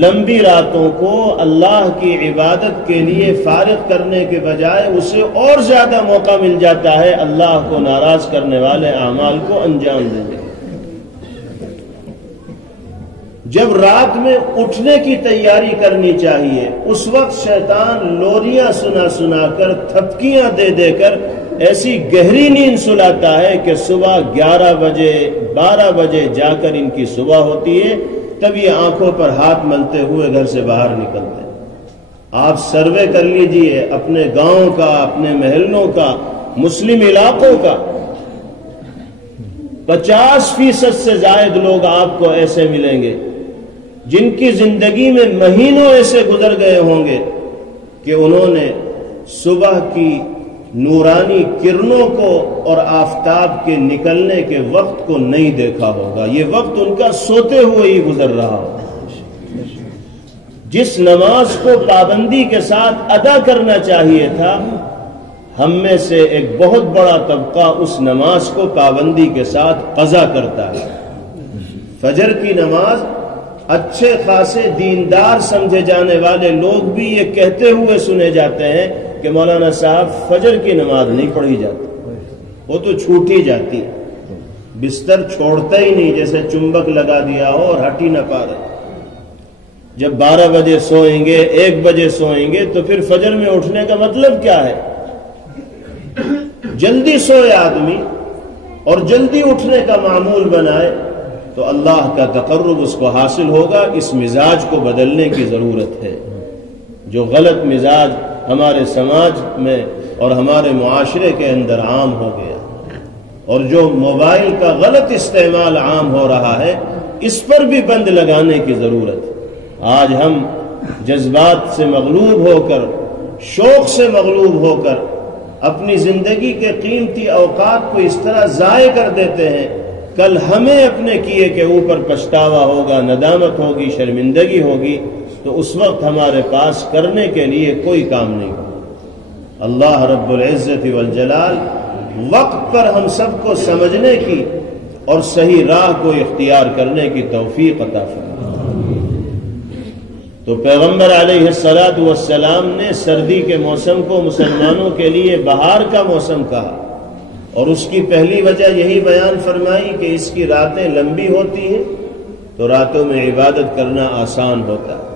لمبی راتوں کو اللہ کی عبادت کے لیے فارغ کرنے کے بجائے اسے اور زیادہ موقع مل جاتا ہے اللہ کو ناراض کرنے والے اعمال کو انجام دینے۔ جب رات میں اٹھنے کی تیاری کرنی چاہیے اس وقت شیطان لوریاں سنا سنا کر، تھپکیاں دے دے کر ایسی گہری نیند سلاتا ہے کہ صبح 11 بجے 12 بجے جا کر ان کی صبح ہوتی ہے، تب یہ آنکھوں پر ہاتھ ملتے ہوئے گھر سے باہر نکلتے ہیں۔ آپ سروے کر لیجئے اپنے گاؤں کا، اپنے محلوں کا، مسلم علاقوں کا، 50% سے زائد لوگ آپ کو ایسے ملیں گے جن کی زندگی میں مہینوں ایسے گزر گئے ہوں گے کہ انہوں نے صبح کی نورانی کرنوں کو اور آفتاب کے نکلنے کے وقت کو نہیں دیکھا ہوگا۔ یہ وقت ان کا سوتے ہوئے ہی گزر رہا ہوگا۔ جس نماز کو پابندی کے ساتھ ادا کرنا چاہیے تھا، ہم میں سے ایک بہت بڑا طبقہ اس نماز کو پابندی کے ساتھ قضا کرتا ہے۔ فجر کی نماز اچھے خاصے دیندار سمجھے جانے والے لوگ بھی یہ کہتے ہوئے سنے جاتے ہیں کہ مولانا صاحب فجر کی نماز نہیں پڑھی جاتی، وہ تو چھوٹ ہی جاتی ہے، بستر چھوڑتا ہی نہیں، جیسے چمبک لگا دیا ہو اور ہٹ ہی نہ پا رہے۔ جب 12 بجے سوئیں گے، 1 بجے سوئیں گے تو پھر فجر میں اٹھنے کا مطلب کیا ہے؟ جلدی سوئے آدمی اور جلدی اٹھنے کا معمول بنائے تو اللہ کا تقرب اس کو حاصل ہوگا۔ اس مزاج کو بدلنے کی ضرورت ہے، جو غلط مزاج ہمارے سماج میں اور ہمارے معاشرے کے اندر عام ہو گیا۔ اور جو موبائل کا غلط استعمال عام ہو رہا ہے اس پر بھی بند لگانے کی ضرورت ہے۔ آج ہم جذبات سے مغلوب ہو کر، شوق سے مغلوب ہو کر اپنی زندگی کے قیمتی اوقات کو اس طرح ضائع کر دیتے ہیں، کل ہمیں اپنے کیے کے اوپر پچھتاوا ہوگا، ندامت ہوگی، شرمندگی ہوگی، تو اس وقت ہمارے پاس کرنے کے لیے کوئی کام نہیں ہوگا۔ اللہ رب العزت والجلال وقت پر ہم سب کو سمجھنے کی اور صحیح راہ کو اختیار کرنے کی توفیق عطا فرمائے۔ تو پیغمبر علیہ الصلاۃ والسلام نے سردی کے موسم کو مسلمانوں کے لیے بہار کا موسم کہا، اور اس کی پہلی وجہ یہی بیان فرمائی کہ اس کی راتیں لمبی ہوتی ہیں تو راتوں میں عبادت کرنا آسان ہوتا ہے۔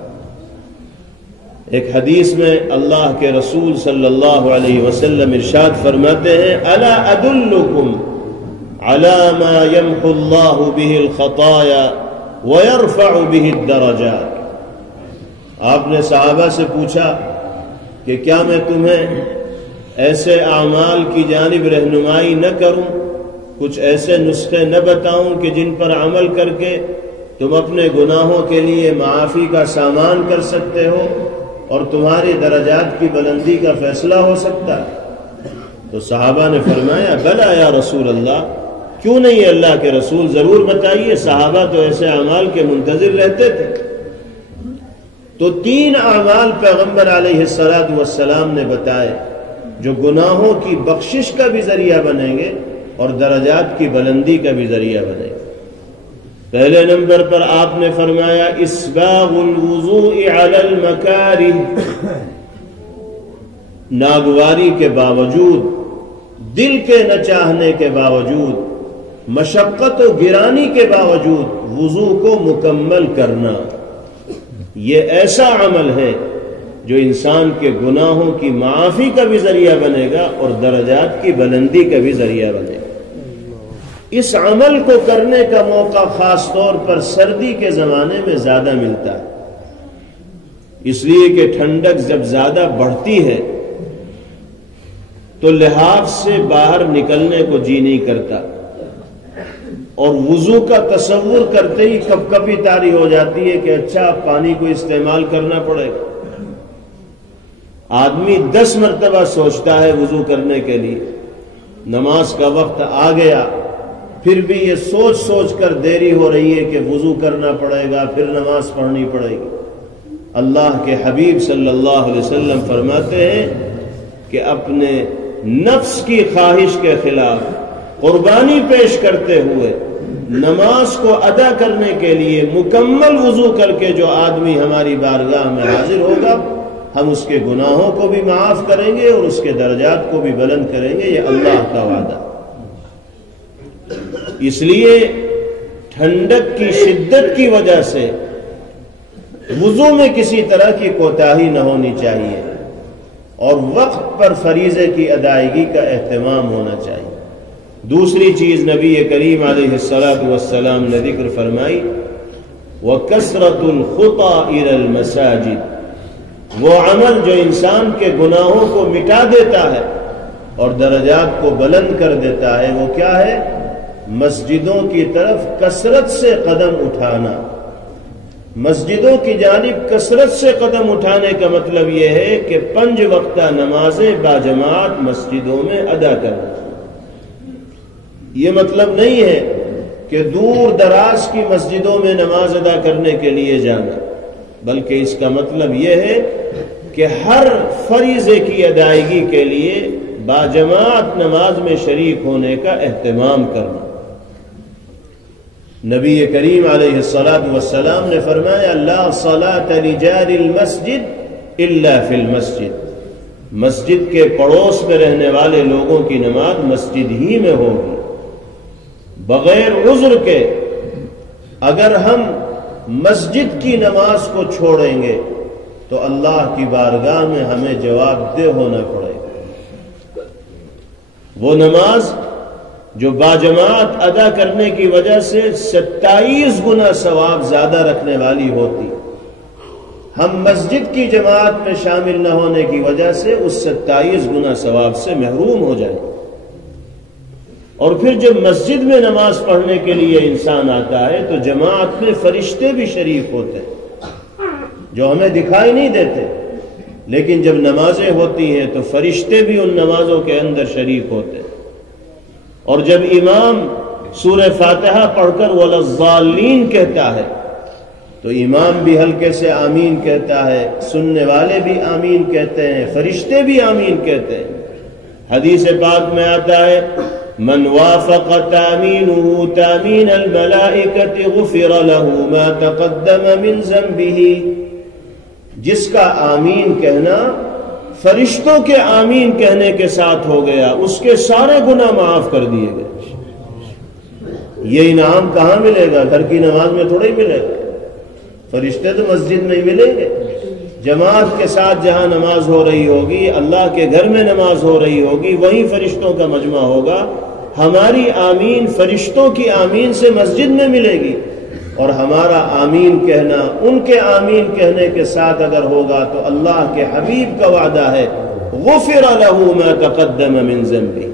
ایک حدیث میں اللہ کے رسول صلی اللہ علیہ وسلم ارشاد فرماتے ہیں، الا ادلکم علی ما یمحو اللہ بہ الخطایا ویرفع بہ الدرجات۔ آپ نے صحابہ سے پوچھا کہ کیا میں تمہیں ایسے اعمال کی جانب رہنمائی نہ کروں، کچھ ایسے نسخے نہ بتاؤں کہ جن پر عمل کر کے تم اپنے گناہوں کے لیے معافی کا سامان کر سکتے ہو اور تمہاری درجات کی بلندی کا فیصلہ ہو سکتا ہے؟ تو صحابہ نے فرمایا بلا یا رسول اللہ، کیوں نہیں اللہ کے رسول، ضرور بتائیے۔ صحابہ تو ایسے اعمال کے منتظر رہتے تھے۔ تو 3 اعمال پیغمبر علیہ الصلاۃ والسلام نے بتائے جو گناہوں کی بخشش کا بھی ذریعہ بنیں گے اور درجات کی بلندی کا بھی ذریعہ بنیں گے۔ پہلے نمبر پر آپ نے فرمایا اسباغ الوضوء علی المکارہ، ناگواری کے باوجود، دل کے نہ چاہنے کے باوجود، مشقت و گرانی کے باوجود وضو کو مکمل کرنا۔ یہ ایسا عمل ہے جو انسان کے گناہوں کی معافی کا بھی ذریعہ بنے گا اور درجات کی بلندی کا بھی ذریعہ بنے گا۔ اس عمل کو کرنے کا موقع خاص طور پر سردی کے زمانے میں زیادہ ملتا ہے، اس لیے کہ ٹھنڈک جب زیادہ بڑھتی ہے تو لحاف سے باہر نکلنے کو جی نہیں کرتا، اور وضو کا تصور کرتے ہی کپ کپی طاری ہو جاتی ہے کہ اچھا پانی کو استعمال کرنا پڑے گا۔ آدمی 10 مرتبہ سوچتا ہے وضو کرنے کے لیے، نماز کا وقت آ گیا پھر بھی یہ سوچ سوچ کر دیری ہو رہی ہے کہ وضو کرنا پڑے گا، پھر نماز پڑھنی پڑے گی۔ اللہ کے حبیب صلی اللہ علیہ وسلم فرماتے ہیں کہ اپنے نفس کی خواہش کے خلاف قربانی پیش کرتے ہوئے نماز کو ادا کرنے کے لیے مکمل وضو کر کے جو آدمی ہماری بارگاہ میں حاضر ہوگا، ہم اس کے گناہوں کو بھی معاف کریں گے اور اس کے درجات کو بھی بلند کریں گے۔ یہ اللہ کا وعدہ۔ اس لیے ٹھنڈک کی شدت کی وجہ سے وضو میں کسی طرح کی کوتاہی نہ ہونی چاہیے اور وقت پر فریضے کی ادائیگی کا اہتمام ہونا چاہیے۔ دوسری چیز نبی کریم علیہ الصلاۃ والسلام نے ذکر فرمائی، وَكَثْرَةُ الْخُطَىٰ إِلَى الْمَسَاجِدِ، وہ عمل جو انسان کے گناہوں کو مٹا دیتا ہے اور درجات کو بلند کر دیتا ہے، وہ کیا ہے؟ مسجدوں کی طرف کثرت سے قدم اٹھانا۔ مسجدوں کی جانب کثرت سے قدم اٹھانے کا مطلب یہ ہے کہ 5 وقتہ نمازیں باجماعت مسجدوں میں ادا کرنا۔ یہ مطلب نہیں ہے کہ دور دراز کی مسجدوں میں نماز ادا کرنے کے لیے جانا، بلکہ اس کا مطلب یہ ہے کہ ہر فریضے کی ادائیگی کے لیے باجماعت نماز میں شریک ہونے کا اہتمام کرنا۔ نبی کریم علیہ الصلاۃ والسلام نے فرمایا لا صلاۃ لجار المسجد الا فی المسجد، مسجد کے پڑوس میں رہنے والے لوگوں کی نماز مسجد ہی میں ہوگی بغیر عذر کے۔ اگر ہم مسجد کی نماز کو چھوڑیں گے تو اللہ کی بارگاہ میں ہمیں جواب دہ ہونا پڑے گا۔ وہ نماز جو باجماعت ادا کرنے کی وجہ سے 27 گنا ثواب زیادہ رکھنے والی ہوتی، ہم مسجد کی جماعت میں شامل نہ ہونے کی وجہ سے اس 27 گنا ثواب سے محروم ہو جائیں۔ اور پھر جب مسجد میں نماز پڑھنے کے لیے انسان آتا ہے تو جماعت میں فرشتے بھی شریک ہوتے ہیں جو ہمیں دکھائی نہیں دیتے، لیکن جب نمازیں ہوتی ہیں تو فرشتے بھی ان نمازوں کے اندر شریک ہوتے ہیں۔ اور جب امام سورہ فاتحہ پڑھ کر وَلَا الضَّالِّينَ کہتا ہے تو امام بھی ہلکے سے آمین کہتا ہے، سننے والے بھی آمین کہتے ہیں، فرشتے بھی آمین کہتے ہیں۔ حدیث پاک میں آتا ہے من وافق تامینہ تامین الملائکۃ غفر له ما تقدم من ذنبہ، جس کا آمین کہنا فرشتوں کے آمین کہنے کے ساتھ ہو گیا، اس کے سارے گناہ معاف کر دیے گئے۔ یہ انعام کہاں ملے گا؟ گھر کی نماز میں تھوڑا ہی ملے گا، فرشتے تو مسجد میں ہی ملیں گے۔ جماعت کے ساتھ جہاں نماز ہو رہی ہوگی، اللہ کے گھر میں نماز ہو رہی ہوگی، وہیں فرشتوں کا مجمع ہوگا۔ ہماری آمین فرشتوں کی آمین سے مسجد میں ملے گی، اور ہمارا آمین کہنا ان کے آمین کہنے کے ساتھ اگر ہوگا تو اللہ کے حبیب کا وعدہ ہے غفر له ما تقدم من ذنبه،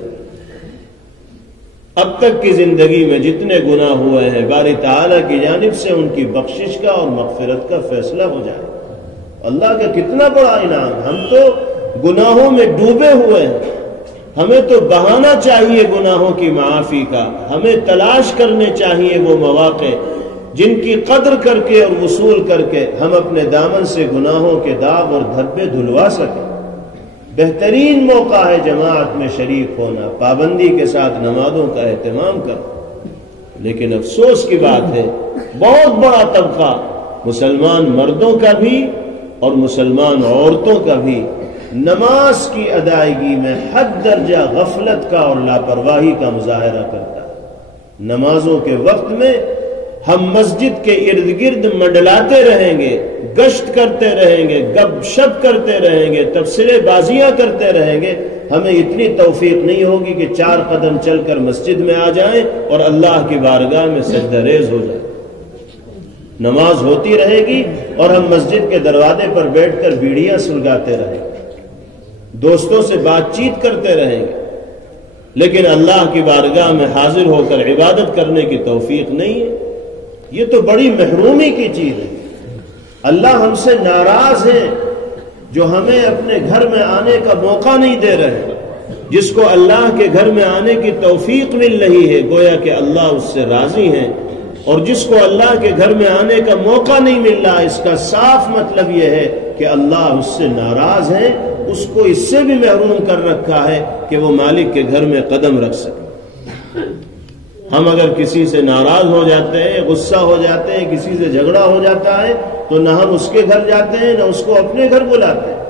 اب تک کی زندگی میں جتنے گناہ ہوئے ہیں باری تعالیٰ کی جانب سے ان کی بخشش کا اور مغفرت کا فیصلہ ہو جائے۔ اللہ کا کتنا بڑا انعام! ہم تو گناہوں میں ڈوبے ہوئے ہیں، ہمیں تو بہانا چاہیے گناہوں کی معافی کا، ہمیں تلاش کرنے چاہیے وہ مواقع جن کی قدر کر کے اور وصول کر کے ہم اپنے دامن سے گناہوں کے داغ اور دھبے دھلوا سکیں۔ بہترین موقع ہے جماعت میں شریک ہونا، پابندی کے ساتھ نمازوں کا اہتمام کرنا۔ لیکن افسوس کی بات ہے بہت بڑا طبقہ مسلمان مردوں کا بھی اور مسلمان عورتوں کا بھی نماز کی ادائیگی میں حد درجہ غفلت کا اور لاپرواہی کا مظاہرہ کرتا ہے۔ نمازوں کے وقت میں ہم مسجد کے ارد گرد منڈلاتے رہیں گے، گشت کرتے رہیں گے، گپ شپ کرتے رہیں گے، تبصرے بازیاں کرتے رہیں گے، ہمیں اتنی توفیق نہیں ہوگی کہ 4 قدم چل کر مسجد میں آ جائیں اور اللہ کی بارگاہ میں سجدہ ریز ہو جائیں۔ نماز ہوتی رہے گی اور ہم مسجد کے دروازے پر بیٹھ کر بیڑیاں سلگاتے رہیں گے، دوستوں سے بات چیت کرتے رہیں گے، لیکن اللہ کی بارگاہ میں حاضر ہو کر عبادت کرنے کی توفیق نہیں ہے۔ یہ تو بڑی محرومی کی چیز ہے۔ اللہ ہم سے ناراض ہے جو ہمیں اپنے گھر میں آنے کا موقع نہیں دے رہے۔ جس کو اللہ کے گھر میں آنے کی توفیق مل رہی ہے گویا کہ اللہ اس سے راضی ہیں، اور جس کو اللہ کے گھر میں آنے کا موقع نہیں مل رہا اس کا صاف مطلب یہ ہے کہ اللہ اس سے ناراض ہے، اس کو اس سے بھی محروم کر رکھا ہے کہ وہ مالک کے گھر میں قدم رکھ سکے۔ ہم اگر کسی سے ناراض ہو جاتے ہیں، غصہ ہو جاتے ہیں، کسی سے جھگڑا ہو جاتا ہے تو نہ ہم اس کے گھر جاتے ہیں نہ اس کو اپنے گھر بلاتے ہیں۔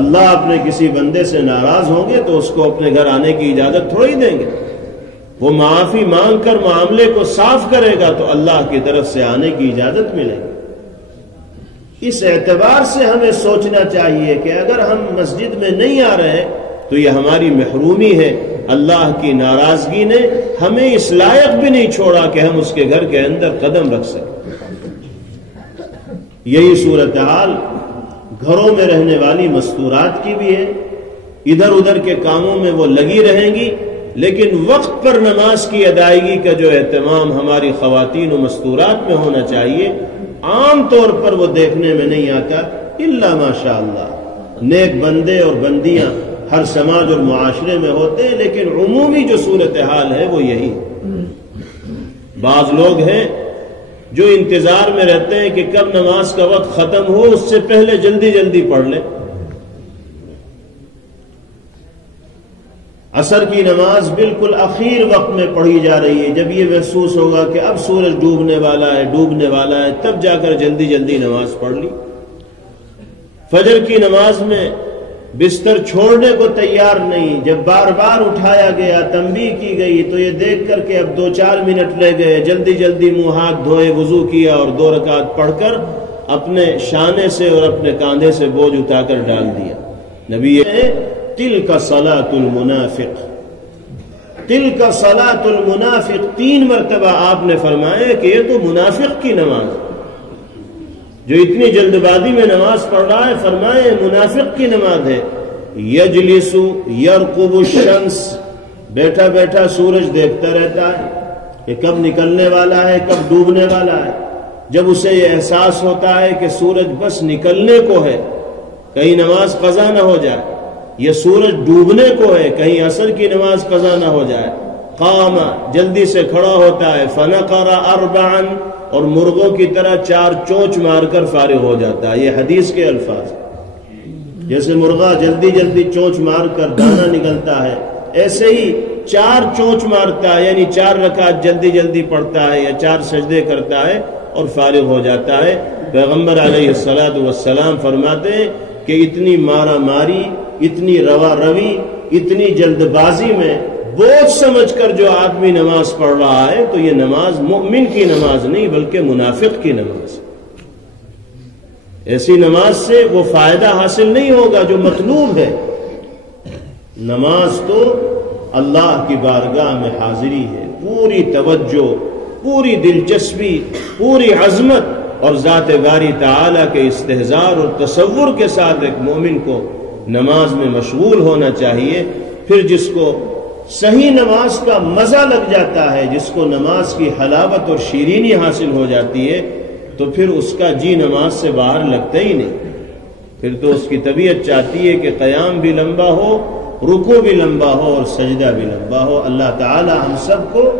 اللہ اپنے کسی بندے سے ناراض ہوں گے تو اس کو اپنے گھر آنے کی اجازت تھوڑی دیں گے۔ وہ معافی مانگ کر معاملے کو صاف کرے گا تو اللہ کی طرف سے آنے کی اجازت ملے گی۔ اس اعتبار سے ہمیں سوچنا چاہیے کہ اگر ہم مسجد میں نہیں آ رہے تو یہ ہماری محرومی ہے۔ اللہ کی ناراضگی نے ہمیں اس لائق بھی نہیں چھوڑا کہ ہم اس کے گھر کے اندر قدم رکھ سکیں۔ یہی صورتحال گھروں میں رہنے والی مستورات کی بھی ہے۔ ادھر ادھر کے کاموں میں وہ لگی رہیں گی، لیکن وقت پر نماز کی ادائیگی کا جو اہتمام ہماری خواتین و مستورات میں ہونا چاہیے عام طور پر وہ دیکھنے میں نہیں آتا، الا ماشاء اللہ۔ نیک بندے اور بندیاں ہر سماج اور معاشرے میں ہوتے ہیں، لیکن عمومی جو صورتحال ہے وہ یہی ہے۔ بعض لوگ ہیں جو انتظار میں رہتے ہیں کہ کب نماز کا وقت ختم ہو، اس سے پہلے جلدی جلدی پڑھ لیں۔ عصر کی نماز بالکل اخیر وقت میں پڑھی جا رہی ہے، جب یہ محسوس ہوگا کہ اب سورج ڈوبنے والا ہے تب جا کر جلدی جلدی نماز پڑھ لی۔ فجر کی نماز میں بستر چھوڑنے کو تیار نہیں، جب بار بار اٹھایا گیا، تنبیہ کی گئی تو یہ دیکھ کر کہ اب 2-4 منٹ رہ گئے، جلدی جلدی منہ ہاتھ دھوئے، وضو کیا اور 2 رکعت پڑھ کر اپنے شانے سے اور اپنے کاندھے سے بوجھ اٹھا کر ڈال دیا۔ نبی تلک صلاۃ المنافق، تلک صلاۃ المنافق 3 مرتبہ آپ نے فرمایا کہ یہ تو منافق کی نماز، جو اتنی جلد بازی میں نماز پڑھ رہا ہے، فرمائے منافق کی نماز ہے۔ یجلس یرقب الشمس، بیٹھا بیٹھا سورج دیکھتا رہتا ہے کہ کب نکلنے والا ہے، کب ڈوبنے والا ہے۔ جب اسے یہ احساس ہوتا ہے کہ سورج بس نکلنے کو ہے، کہیں نماز قضا نہ ہو جائے، یہ سورج ڈوبنے کو ہے، کہیں عصر کی نماز قضا نہ ہو جائے، قام، جلدی سے کھڑا ہوتا ہے، فنقر اربعا، اور مرغوں کی طرح 4 چونچ مار کر فارغ ہو جاتا ہے۔ یہ حدیث کے الفاظ، جیسے مرغا جلدی جلدی چونچ مار کر دانا نکلتا ہے، ایسے ہی 4 چونچ مارتا ہے، یعنی 4 رکعت جلدی جلدی پڑھتا ہے یا 4 سجدے کرتا ہے اور فارغ ہو جاتا ہے۔ پیغمبر علیہ السلام فرماتے ہیں کہ اتنی مارا ماری، اتنی روا روی، اتنی جلد بازی میں بوجھ سمجھ کر جو آدمی نماز پڑھ رہا ہے تو یہ نماز مومن کی نماز نہیں بلکہ منافق کی نماز۔ ایسی نماز سے وہ فائدہ حاصل نہیں ہوگا جو مطلوب ہے۔ نماز تو اللہ کی بارگاہ میں حاضری ہے، پوری توجہ، پوری دلچسپی، پوری عظمت اور ذات باری تعالیٰ کے استحضار اور تصور کے ساتھ ایک مومن کو نماز میں مشغول ہونا چاہیے۔ پھر جس کو صحیح نماز کا مزہ لگ جاتا ہے، جس کو نماز کی حلاوت اور شیرینی حاصل ہو جاتی ہے، تو پھر اس کا جی نماز سے باہر لگتا ہی نہیں۔ پھر تو اس کی طبیعت چاہتی ہے کہ قیام بھی لمبا ہو، رکوع بھی لمبا ہو اور سجدہ بھی لمبا ہو۔ اللہ تعالی ہم سب کو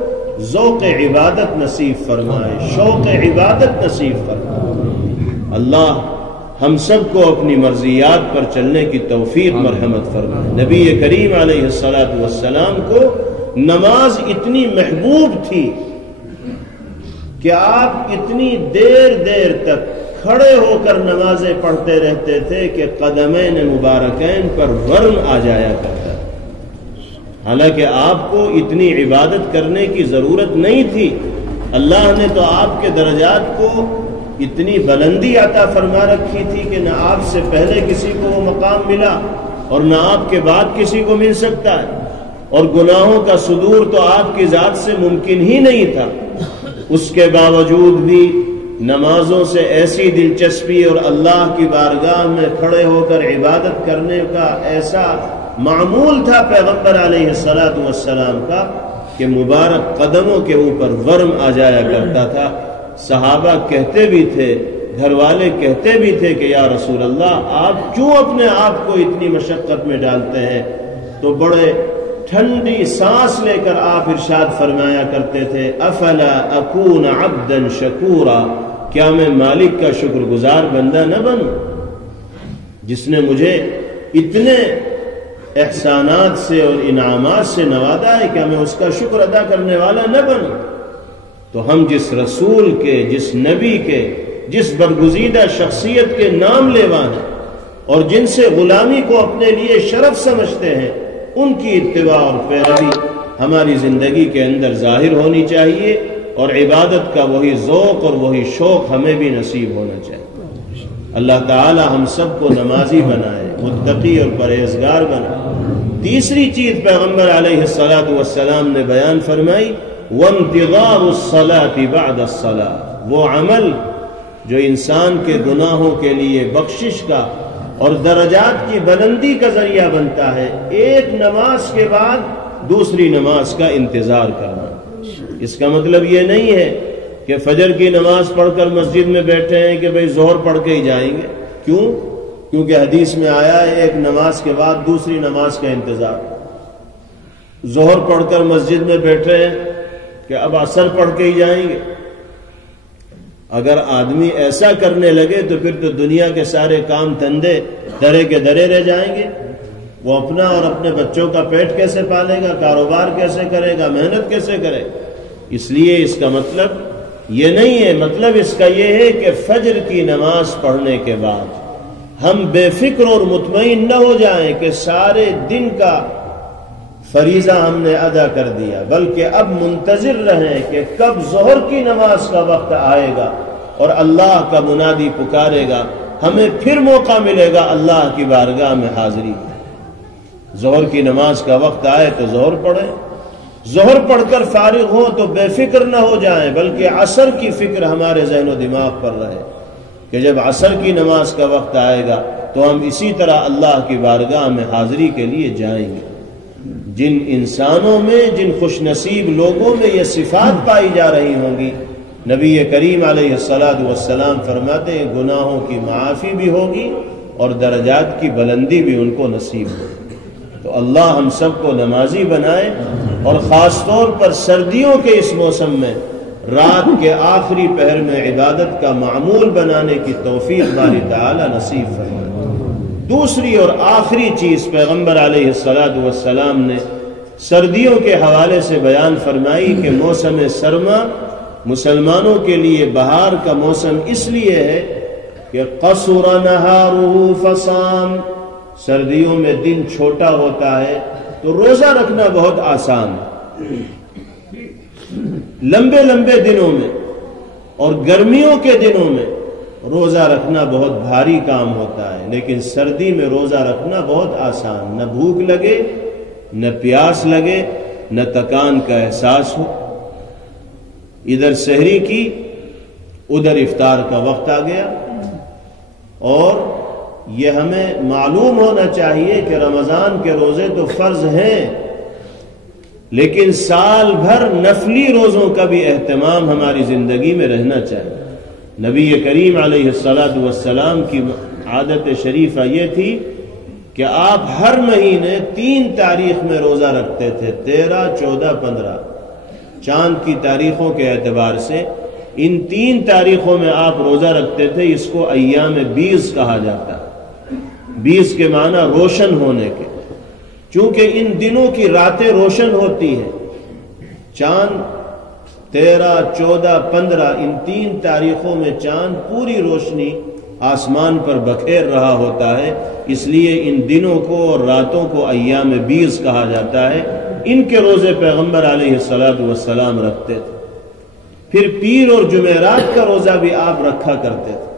ذوق عبادت نصیب فرمائے، شوق عبادت نصیب فرمائے۔ اللہ ہم سب کو اپنی مرضیات پر چلنے کی توفیق مرحمت فرمائے۔ نبی کریم علیہ السلام کو نماز اتنی محبوب تھی کہ آپ اتنی دیر تک کھڑے ہو کر نمازیں پڑھتے رہتے تھے کہ قدمین مبارکین پر ورم آ جایا کرتا۔ حالانکہ آپ کو اتنی عبادت کرنے کی ضرورت نہیں تھی، اللہ نے تو آپ کے درجات کو اتنی بلندی عطا فرما رکھی تھی کہ نہ آپ سے پہلے کسی کو وہ مقام ملا اور نہ آپ کے بعد کسی کو مل سکتا ہے، اور گناہوں کا صدور تو آپ کی ذات سے ممکن ہی نہیں تھا۔ اس کے باوجود بھی نمازوں سے ایسی دلچسپی اور اللہ کی بارگاہ میں کھڑے ہو کر عبادت کرنے کا ایسا معمول تھا پیغمبر علیہ السلام کا کہ مبارک قدموں کے اوپر ورم آ جایا کرتا تھا۔ صحابہ کہتے بھی تھے، گھر والے کہتے بھی تھے کہ یا رسول اللہ آپ کیوں اپنے آپ کو اتنی مشقت میں ڈالتے ہیں؟ تو بڑے ٹھنڈی سانس لے کر آپ ارشاد فرمایا کرتے تھے، افلا اکون عبدا شکورا، کیا میں مالک کا شکر گزار بندہ نہ بنوں جس نے مجھے اتنے احسانات سے اور انعامات سے نوازا ہے، کیا میں اس کا شکر ادا کرنے والا نہ بنوں؟ تو ہم جس رسول کے، جس نبی کے، جس برگزیدہ شخصیت کے نام لیوا ہیں اور جن سے غلامی کو اپنے لیے شرف سمجھتے ہیں، ان کی اتباع اور پیروی ہماری زندگی کے اندر ظاہر ہونی چاہیے، اور عبادت کا وہی ذوق اور وہی شوق ہمیں بھی نصیب ہونا چاہیے۔ اللہ تعالی ہم سب کو نمازی بنائے، متقی اور پرہیزگار بنائے۔ تیسری چیز پیغمبر علیہ السلام نے بیان فرمائی، وانتظار الصلاة بعد الصلاة، وہ عمل جو انسان کے گناہوں کے لیے بخشش کا اور درجات کی بلندی کا ذریعہ بنتا ہے، ایک نماز کے بعد دوسری نماز کا انتظار کرنا۔ اس کا مطلب یہ نہیں ہے کہ فجر کی نماز پڑھ کر مسجد میں بیٹھے ہیں کہ بھئی ظہر پڑھ کے ہی جائیں گے۔ کیوں؟ کیونکہ حدیث میں آیا ہے ایک نماز کے بعد دوسری نماز کا انتظار۔ ظہر پڑھ کر مسجد میں بیٹھے ہیں کہ اب عصر پڑھ کے ہی جائیں گے۔ اگر آدمی ایسا کرنے لگے تو پھر تو دنیا کے سارے کام دھندے درے کے درے رہ جائیں گے۔ وہ اپنا اور اپنے بچوں کا پیٹ کیسے پالے گا، کاروبار کیسے کرے گا، محنت کیسے کرے گا؟ اس لیے اس کا مطلب یہ نہیں ہے، مطلب اس کا یہ ہے کہ فجر کی نماز پڑھنے کے بعد ہم بے فکر اور مطمئن نہ ہو جائیں کہ سارے دن کا فریضہ ہم نے ادا کر دیا، بلکہ اب منتظر رہیں کہ کب ظہر کی نماز کا وقت آئے گا اور اللہ کا منادی پکارے گا، ہمیں پھر موقع ملے گا اللہ کی بارگاہ میں حاضری۔ ظہر کی نماز کا وقت آئے تو ظہر پڑھیں، ظہر پڑھ کر فارغ ہو تو بے فکر نہ ہو جائیں، بلکہ عصر کی فکر ہمارے ذہن و دماغ پر رہے کہ جب عصر کی نماز کا وقت آئے گا تو ہم اسی طرح اللہ کی بارگاہ میں حاضری کے لیے جائیں گے۔ جن انسانوں میں، جن خوش نصیب لوگوں میں یہ صفات پائی جا رہی ہوں گی، نبی کریم علیہ الصلوۃ والسلام فرماتے ہیں گناہوں کی معافی بھی ہوگی اور درجات کی بلندی بھی ان کو نصیب ہوگی۔ تو اللہ ہم سب کو نمازی بنائے، اور خاص طور پر سردیوں کے اس موسم میں رات کے آخری پہر میں عبادت کا معمول بنانے کی توفیق باری تعالی نصیب فرمائے۔ دوسری اور آخری چیز پیغمبر علیہ الصلوۃ والسلام نے سردیوں کے حوالے سے بیان فرمائی کہ موسم سرما مسلمانوں کے لیے بہار کا موسم اس لیے ہے کہ قصر نہارہ فصام، سردیوں میں دن چھوٹا ہوتا ہے تو روزہ رکھنا بہت آسان ہے۔ لمبے لمبے دنوں میں اور گرمیوں کے دنوں میں روزہ رکھنا بہت بھاری کام ہوتا ہے، لیکن سردی میں روزہ رکھنا بہت آسان، نہ بھوک لگے، نہ پیاس لگے، نہ تکان کا احساس ہو۔ ادھر سحری کی، ادھر افطار کا وقت آ گیا، اور یہ ہمیں معلوم ہونا چاہیے کہ رمضان کے روزے تو فرض ہیں، لیکن سال بھر نفلی روزوں کا بھی اہتمام ہماری زندگی میں رہنا چاہیے۔ نبی کریم علیہ الصلوۃ والسلام کی عادت شریفہ یہ تھی کہ آپ ہر مہینے 3 تاریخ میں روزہ رکھتے تھے، 13، 14، 15 چاند کی تاریخوں کے اعتبار سے ان 3 تاریخوں میں آپ روزہ رکھتے تھے۔ اس کو ایام بیض کہا جاتا ہے، بیض کے معنی روشن ہونے کے، چونکہ ان دنوں کی راتیں روشن ہوتی ہیں۔ چاند 13، 14، 15 ان 3 تاریخوں میں چاند پوری روشنی آسمان پر بکھیر رہا ہوتا ہے، اس لیے ان دنوں کو اور راتوں کو ایام بیض کہا جاتا ہے۔ ان کے روزے پیغمبر علیہ الصلوۃ والسلام رکھتے تھے۔ پھر پیر اور جمعرات کا روزہ بھی آپ رکھا کرتے تھے،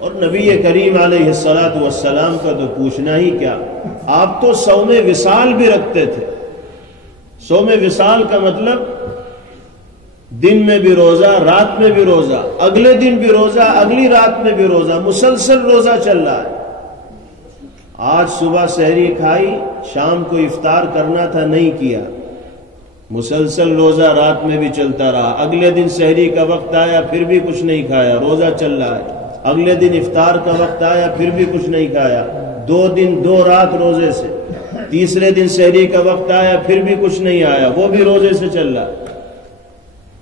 اور نبی کریم علیہ الصلوۃ والسلام کا تو پوچھنا ہی کیا، آپ تو صوم وصال بھی رکھتے تھے۔ صوم وصال کا مطلب دن میں بھی روزہ، رات میں بھی روزہ، اگلے دن بھی روزہ، اگلی رات میں بھی روزہ، مسلسل روزہ چل رہا ہے۔ آج صبح سحری کھائی، شام کو افطار کرنا تھا، نہیں کیا، مسلسل روزہ رات میں بھی چلتا رہا۔ اگلے دن سحری کا وقت آیا، پھر بھی کچھ نہیں کھایا، روزہ چل رہا ہے۔ اگلے دن افطار کا وقت آیا، پھر بھی کچھ نہیں کھایا، 2 دن 2 رات روزے سے۔ تیسرے دن سحری کا وقت آیا، پھر بھی کچھ نہیں آیا، وہ بھی روزے سے چل رہا ہے۔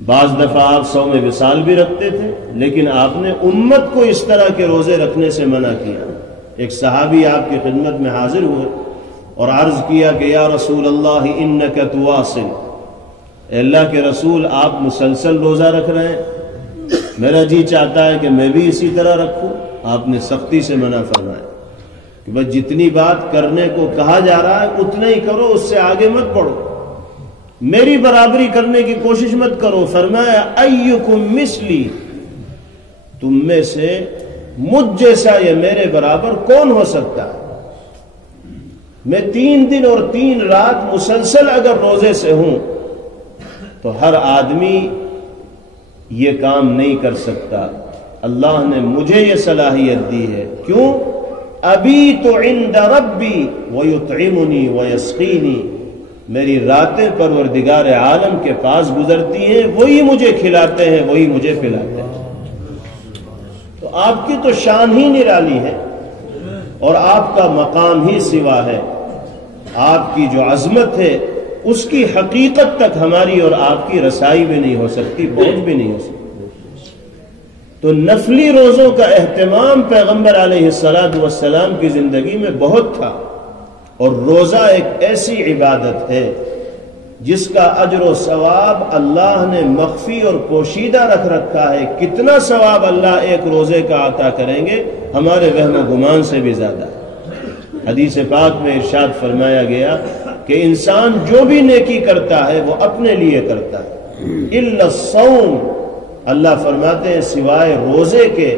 بعض دفعہ آپ صوم وصال بھی رکھتے تھے، لیکن آپ نے امت کو اس طرح کے روزے رکھنے سے منع کیا۔ ایک صحابی آپ کی خدمت میں حاضر ہوئے اور عرض کیا کہ یا رسول اللہ انک تواصل، اے اللہ کے رسول آپ مسلسل روزہ رکھ رہے ہیں، میرا جی چاہتا ہے کہ میں بھی اسی طرح رکھوں۔ آپ نے سختی سے منع فرمایا کہ بس جتنی بات کرنے کو کہا جا رہا ہے اتنا ہی کرو، اس سے آگے مت بڑھو، میری برابری کرنے کی کوشش مت کرو۔ فرمایا ایکم مثلی، تم میں سے مجھ جیسا یا میرے برابر کون ہو سکتا ہے؟ میں 3 دن اور 3 رات مسلسل اگر روزے سے ہوں تو ہر آدمی یہ کام نہیں کر سکتا۔ اللہ نے مجھے یہ صلاحیت دی ہے، کیوں؟ ابیت عند ربی ویطعمنی ویسقینی، میری راتیں پروردگار عالم کے پاس گزرتی ہیں، وہی مجھے کھلاتے ہیں، وہی مجھے پلاتے ہیں۔ تو آپ کی تو شان ہی نرالی ہے، اور آپ کا مقام ہی سوا ہے۔ آپ کی جو عظمت ہے اس کی حقیقت تک ہماری اور آپ کی رسائی بھی نہیں ہو سکتی، پہنچ بھی نہیں ہو سکتی۔ تو نفلی روزوں کا اہتمام پیغمبر علیہ الصلوۃ والسلام کی زندگی میں بہت تھا، اور روزہ ایک ایسی عبادت ہے جس کا اجر و ثواب اللہ نے مخفی اور پوشیدہ رکھ رکھا ہے۔ کتنا ثواب اللہ ایک روزے کا عطا کریں گے ہمارے وہم و گمان سے بھی زیادہ۔ حدیث پاک میں ارشاد فرمایا گیا کہ انسان جو بھی نیکی کرتا ہے وہ اپنے لیے کرتا ہے، الا الصوم، اللہ فرماتے ہیں سوائے روزے کے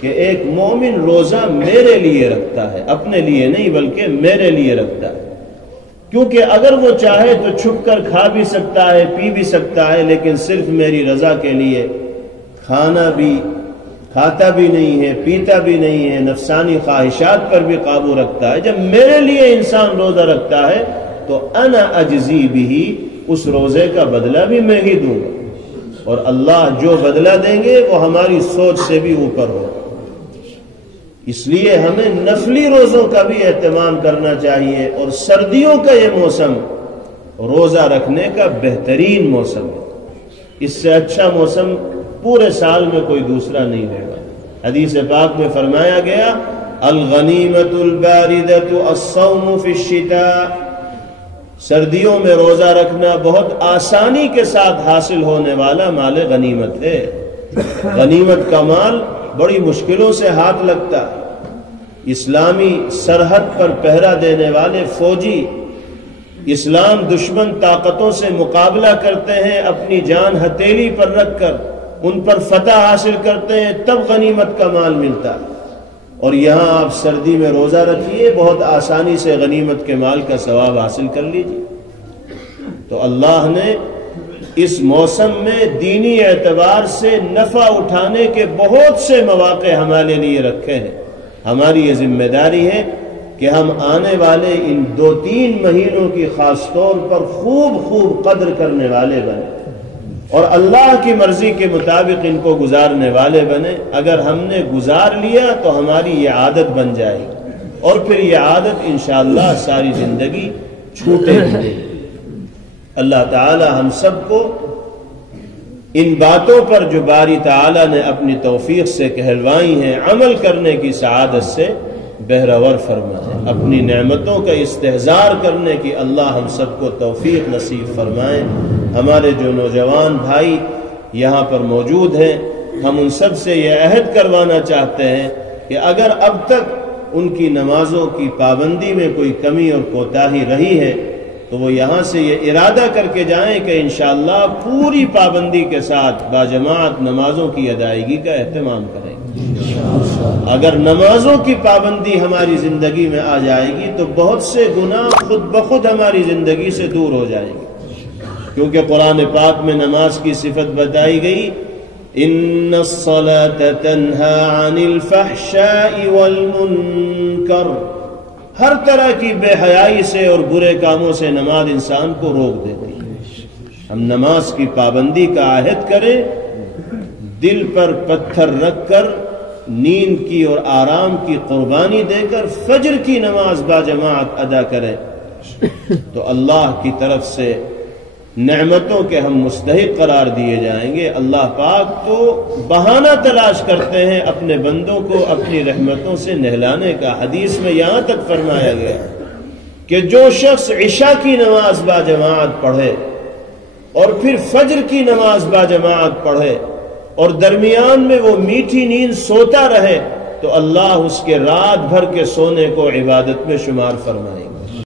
کہ ایک مومن روزہ میرے لیے رکھتا ہے، اپنے لیے نہیں بلکہ میرے لیے رکھتا ہے، کیونکہ اگر وہ چاہے تو چھپ کر کھا بھی سکتا ہے، پی بھی سکتا ہے، لیکن صرف میری رضا کے لیے کھانا بھی کھاتا بھی نہیں ہے، پیتا بھی نہیں ہے، نفسانی خواہشات پر بھی قابو رکھتا ہے۔ جب میرے لیے انسان روزہ رکھتا ہے تو تو انا اجزی بھی، اس روزے کا بدلہ بھی میں ہی دوں گا، اور اللہ جو بدلہ دیں گے وہ ہماری سوچ سے بھی اوپر ہوگا۔ اس لیے ہمیں نفلی روزوں کا بھی اہتمام کرنا چاہیے، اور سردیوں کا یہ موسم روزہ رکھنے کا بہترین موسم ہے، اس سے اچھا موسم پورے سال میں کوئی دوسرا نہیں ہوگا۔ حدیث پاک میں فرمایا گیا الغنیمۃ الباردۃ الصوم فی الشتاء، سردیوں میں روزہ رکھنا بہت آسانی کے ساتھ حاصل ہونے والا مال غنیمت ہے۔ غنیمت کا مال بڑی مشکلوں سے ہاتھ لگتا ہے۔ اسلامی سرحد پر پہرا دینے والے فوجی اسلام دشمن طاقتوں سے مقابلہ کرتے ہیں، اپنی جان ہتھیلی پر رکھ کر ان پر فتح حاصل کرتے ہیں، تب غنیمت کا مال ملتا ہے۔ اور یہاں آپ سردی میں روزہ رکھیے، بہت آسانی سے غنیمت کے مال کا ثواب حاصل کر لیجیے۔ تو اللہ نے اس موسم میں دینی اعتبار سے نفع اٹھانے کے بہت سے مواقع ہمارے لیے رکھے ہیں۔ ہماری یہ ذمہ داری ہے کہ ہم آنے والے ان 2-3 مہینوں کی خاص طور پر خوب قدر کرنے والے بنیں، اور اللہ کی مرضی کے مطابق ان کو گزارنے والے بنیں۔ اگر ہم نے گزار لیا تو ہماری یہ عادت بن جائے گی، اور پھر یہ عادت انشاءاللہ ساری زندگی چھوٹے گی۔ اللہ تعالی ہم سب کو ان باتوں پر جو باری تعالی نے اپنی توفیق سے کہلوائی ہیں عمل کرنے کی سعادت سے بہرور فرمائے۔ اپنی نعمتوں کا استحضار کرنے کی اللہ ہم سب کو توفیق نصیب فرمائے۔ ہمارے جو نوجوان بھائی یہاں پر موجود ہیں، ہم ان سب سے یہ عہد کروانا چاہتے ہیں کہ اگر اب تک ان کی نمازوں کی پابندی میں کوئی کمی اور کوتاہی رہی ہے تو وہ یہاں سے یہ ارادہ کر کے جائیں کہ انشاءاللہ پوری پابندی کے ساتھ باجماعت نمازوں کی ادائیگی کا اہتمام کریں گے۔ اگر نمازوں کی پابندی ہماری زندگی میں آ جائے گی تو بہت سے گناہ خود بخود ہماری زندگی سے دور ہو جائیں گے، کیونکہ قرآن پاک میں نماز کی صفت بتائی گئی ان الصلاة تنہی عن الفحشاء والمنکر، ہر طرح کی بے حیائی سے اور برے کاموں سے نماز انسان کو روک دیتی ہے۔ ہم نماز کی پابندی کا عہد کریں، دل پر پتھر رکھ کر نیند کی اور آرام کی قربانی دے کر فجر کی نماز باجماعت ادا کریں تو اللہ کی طرف سے نعمتوں کے ہم مستحق قرار دیے جائیں گے۔ اللہ پاک تو بہانہ تلاش کرتے ہیں اپنے بندوں کو اپنی رحمتوں سے نہلانے کا۔ حدیث میں یہاں تک فرمایا گیا کہ جو شخص عشاء کی نماز باجماعت پڑھے اور پھر فجر کی نماز باجماعت پڑھے اور درمیان میں وہ میٹھی نیند سوتا رہے تو اللہ اس کے رات بھر کے سونے کو عبادت میں شمار فرمائے گا۔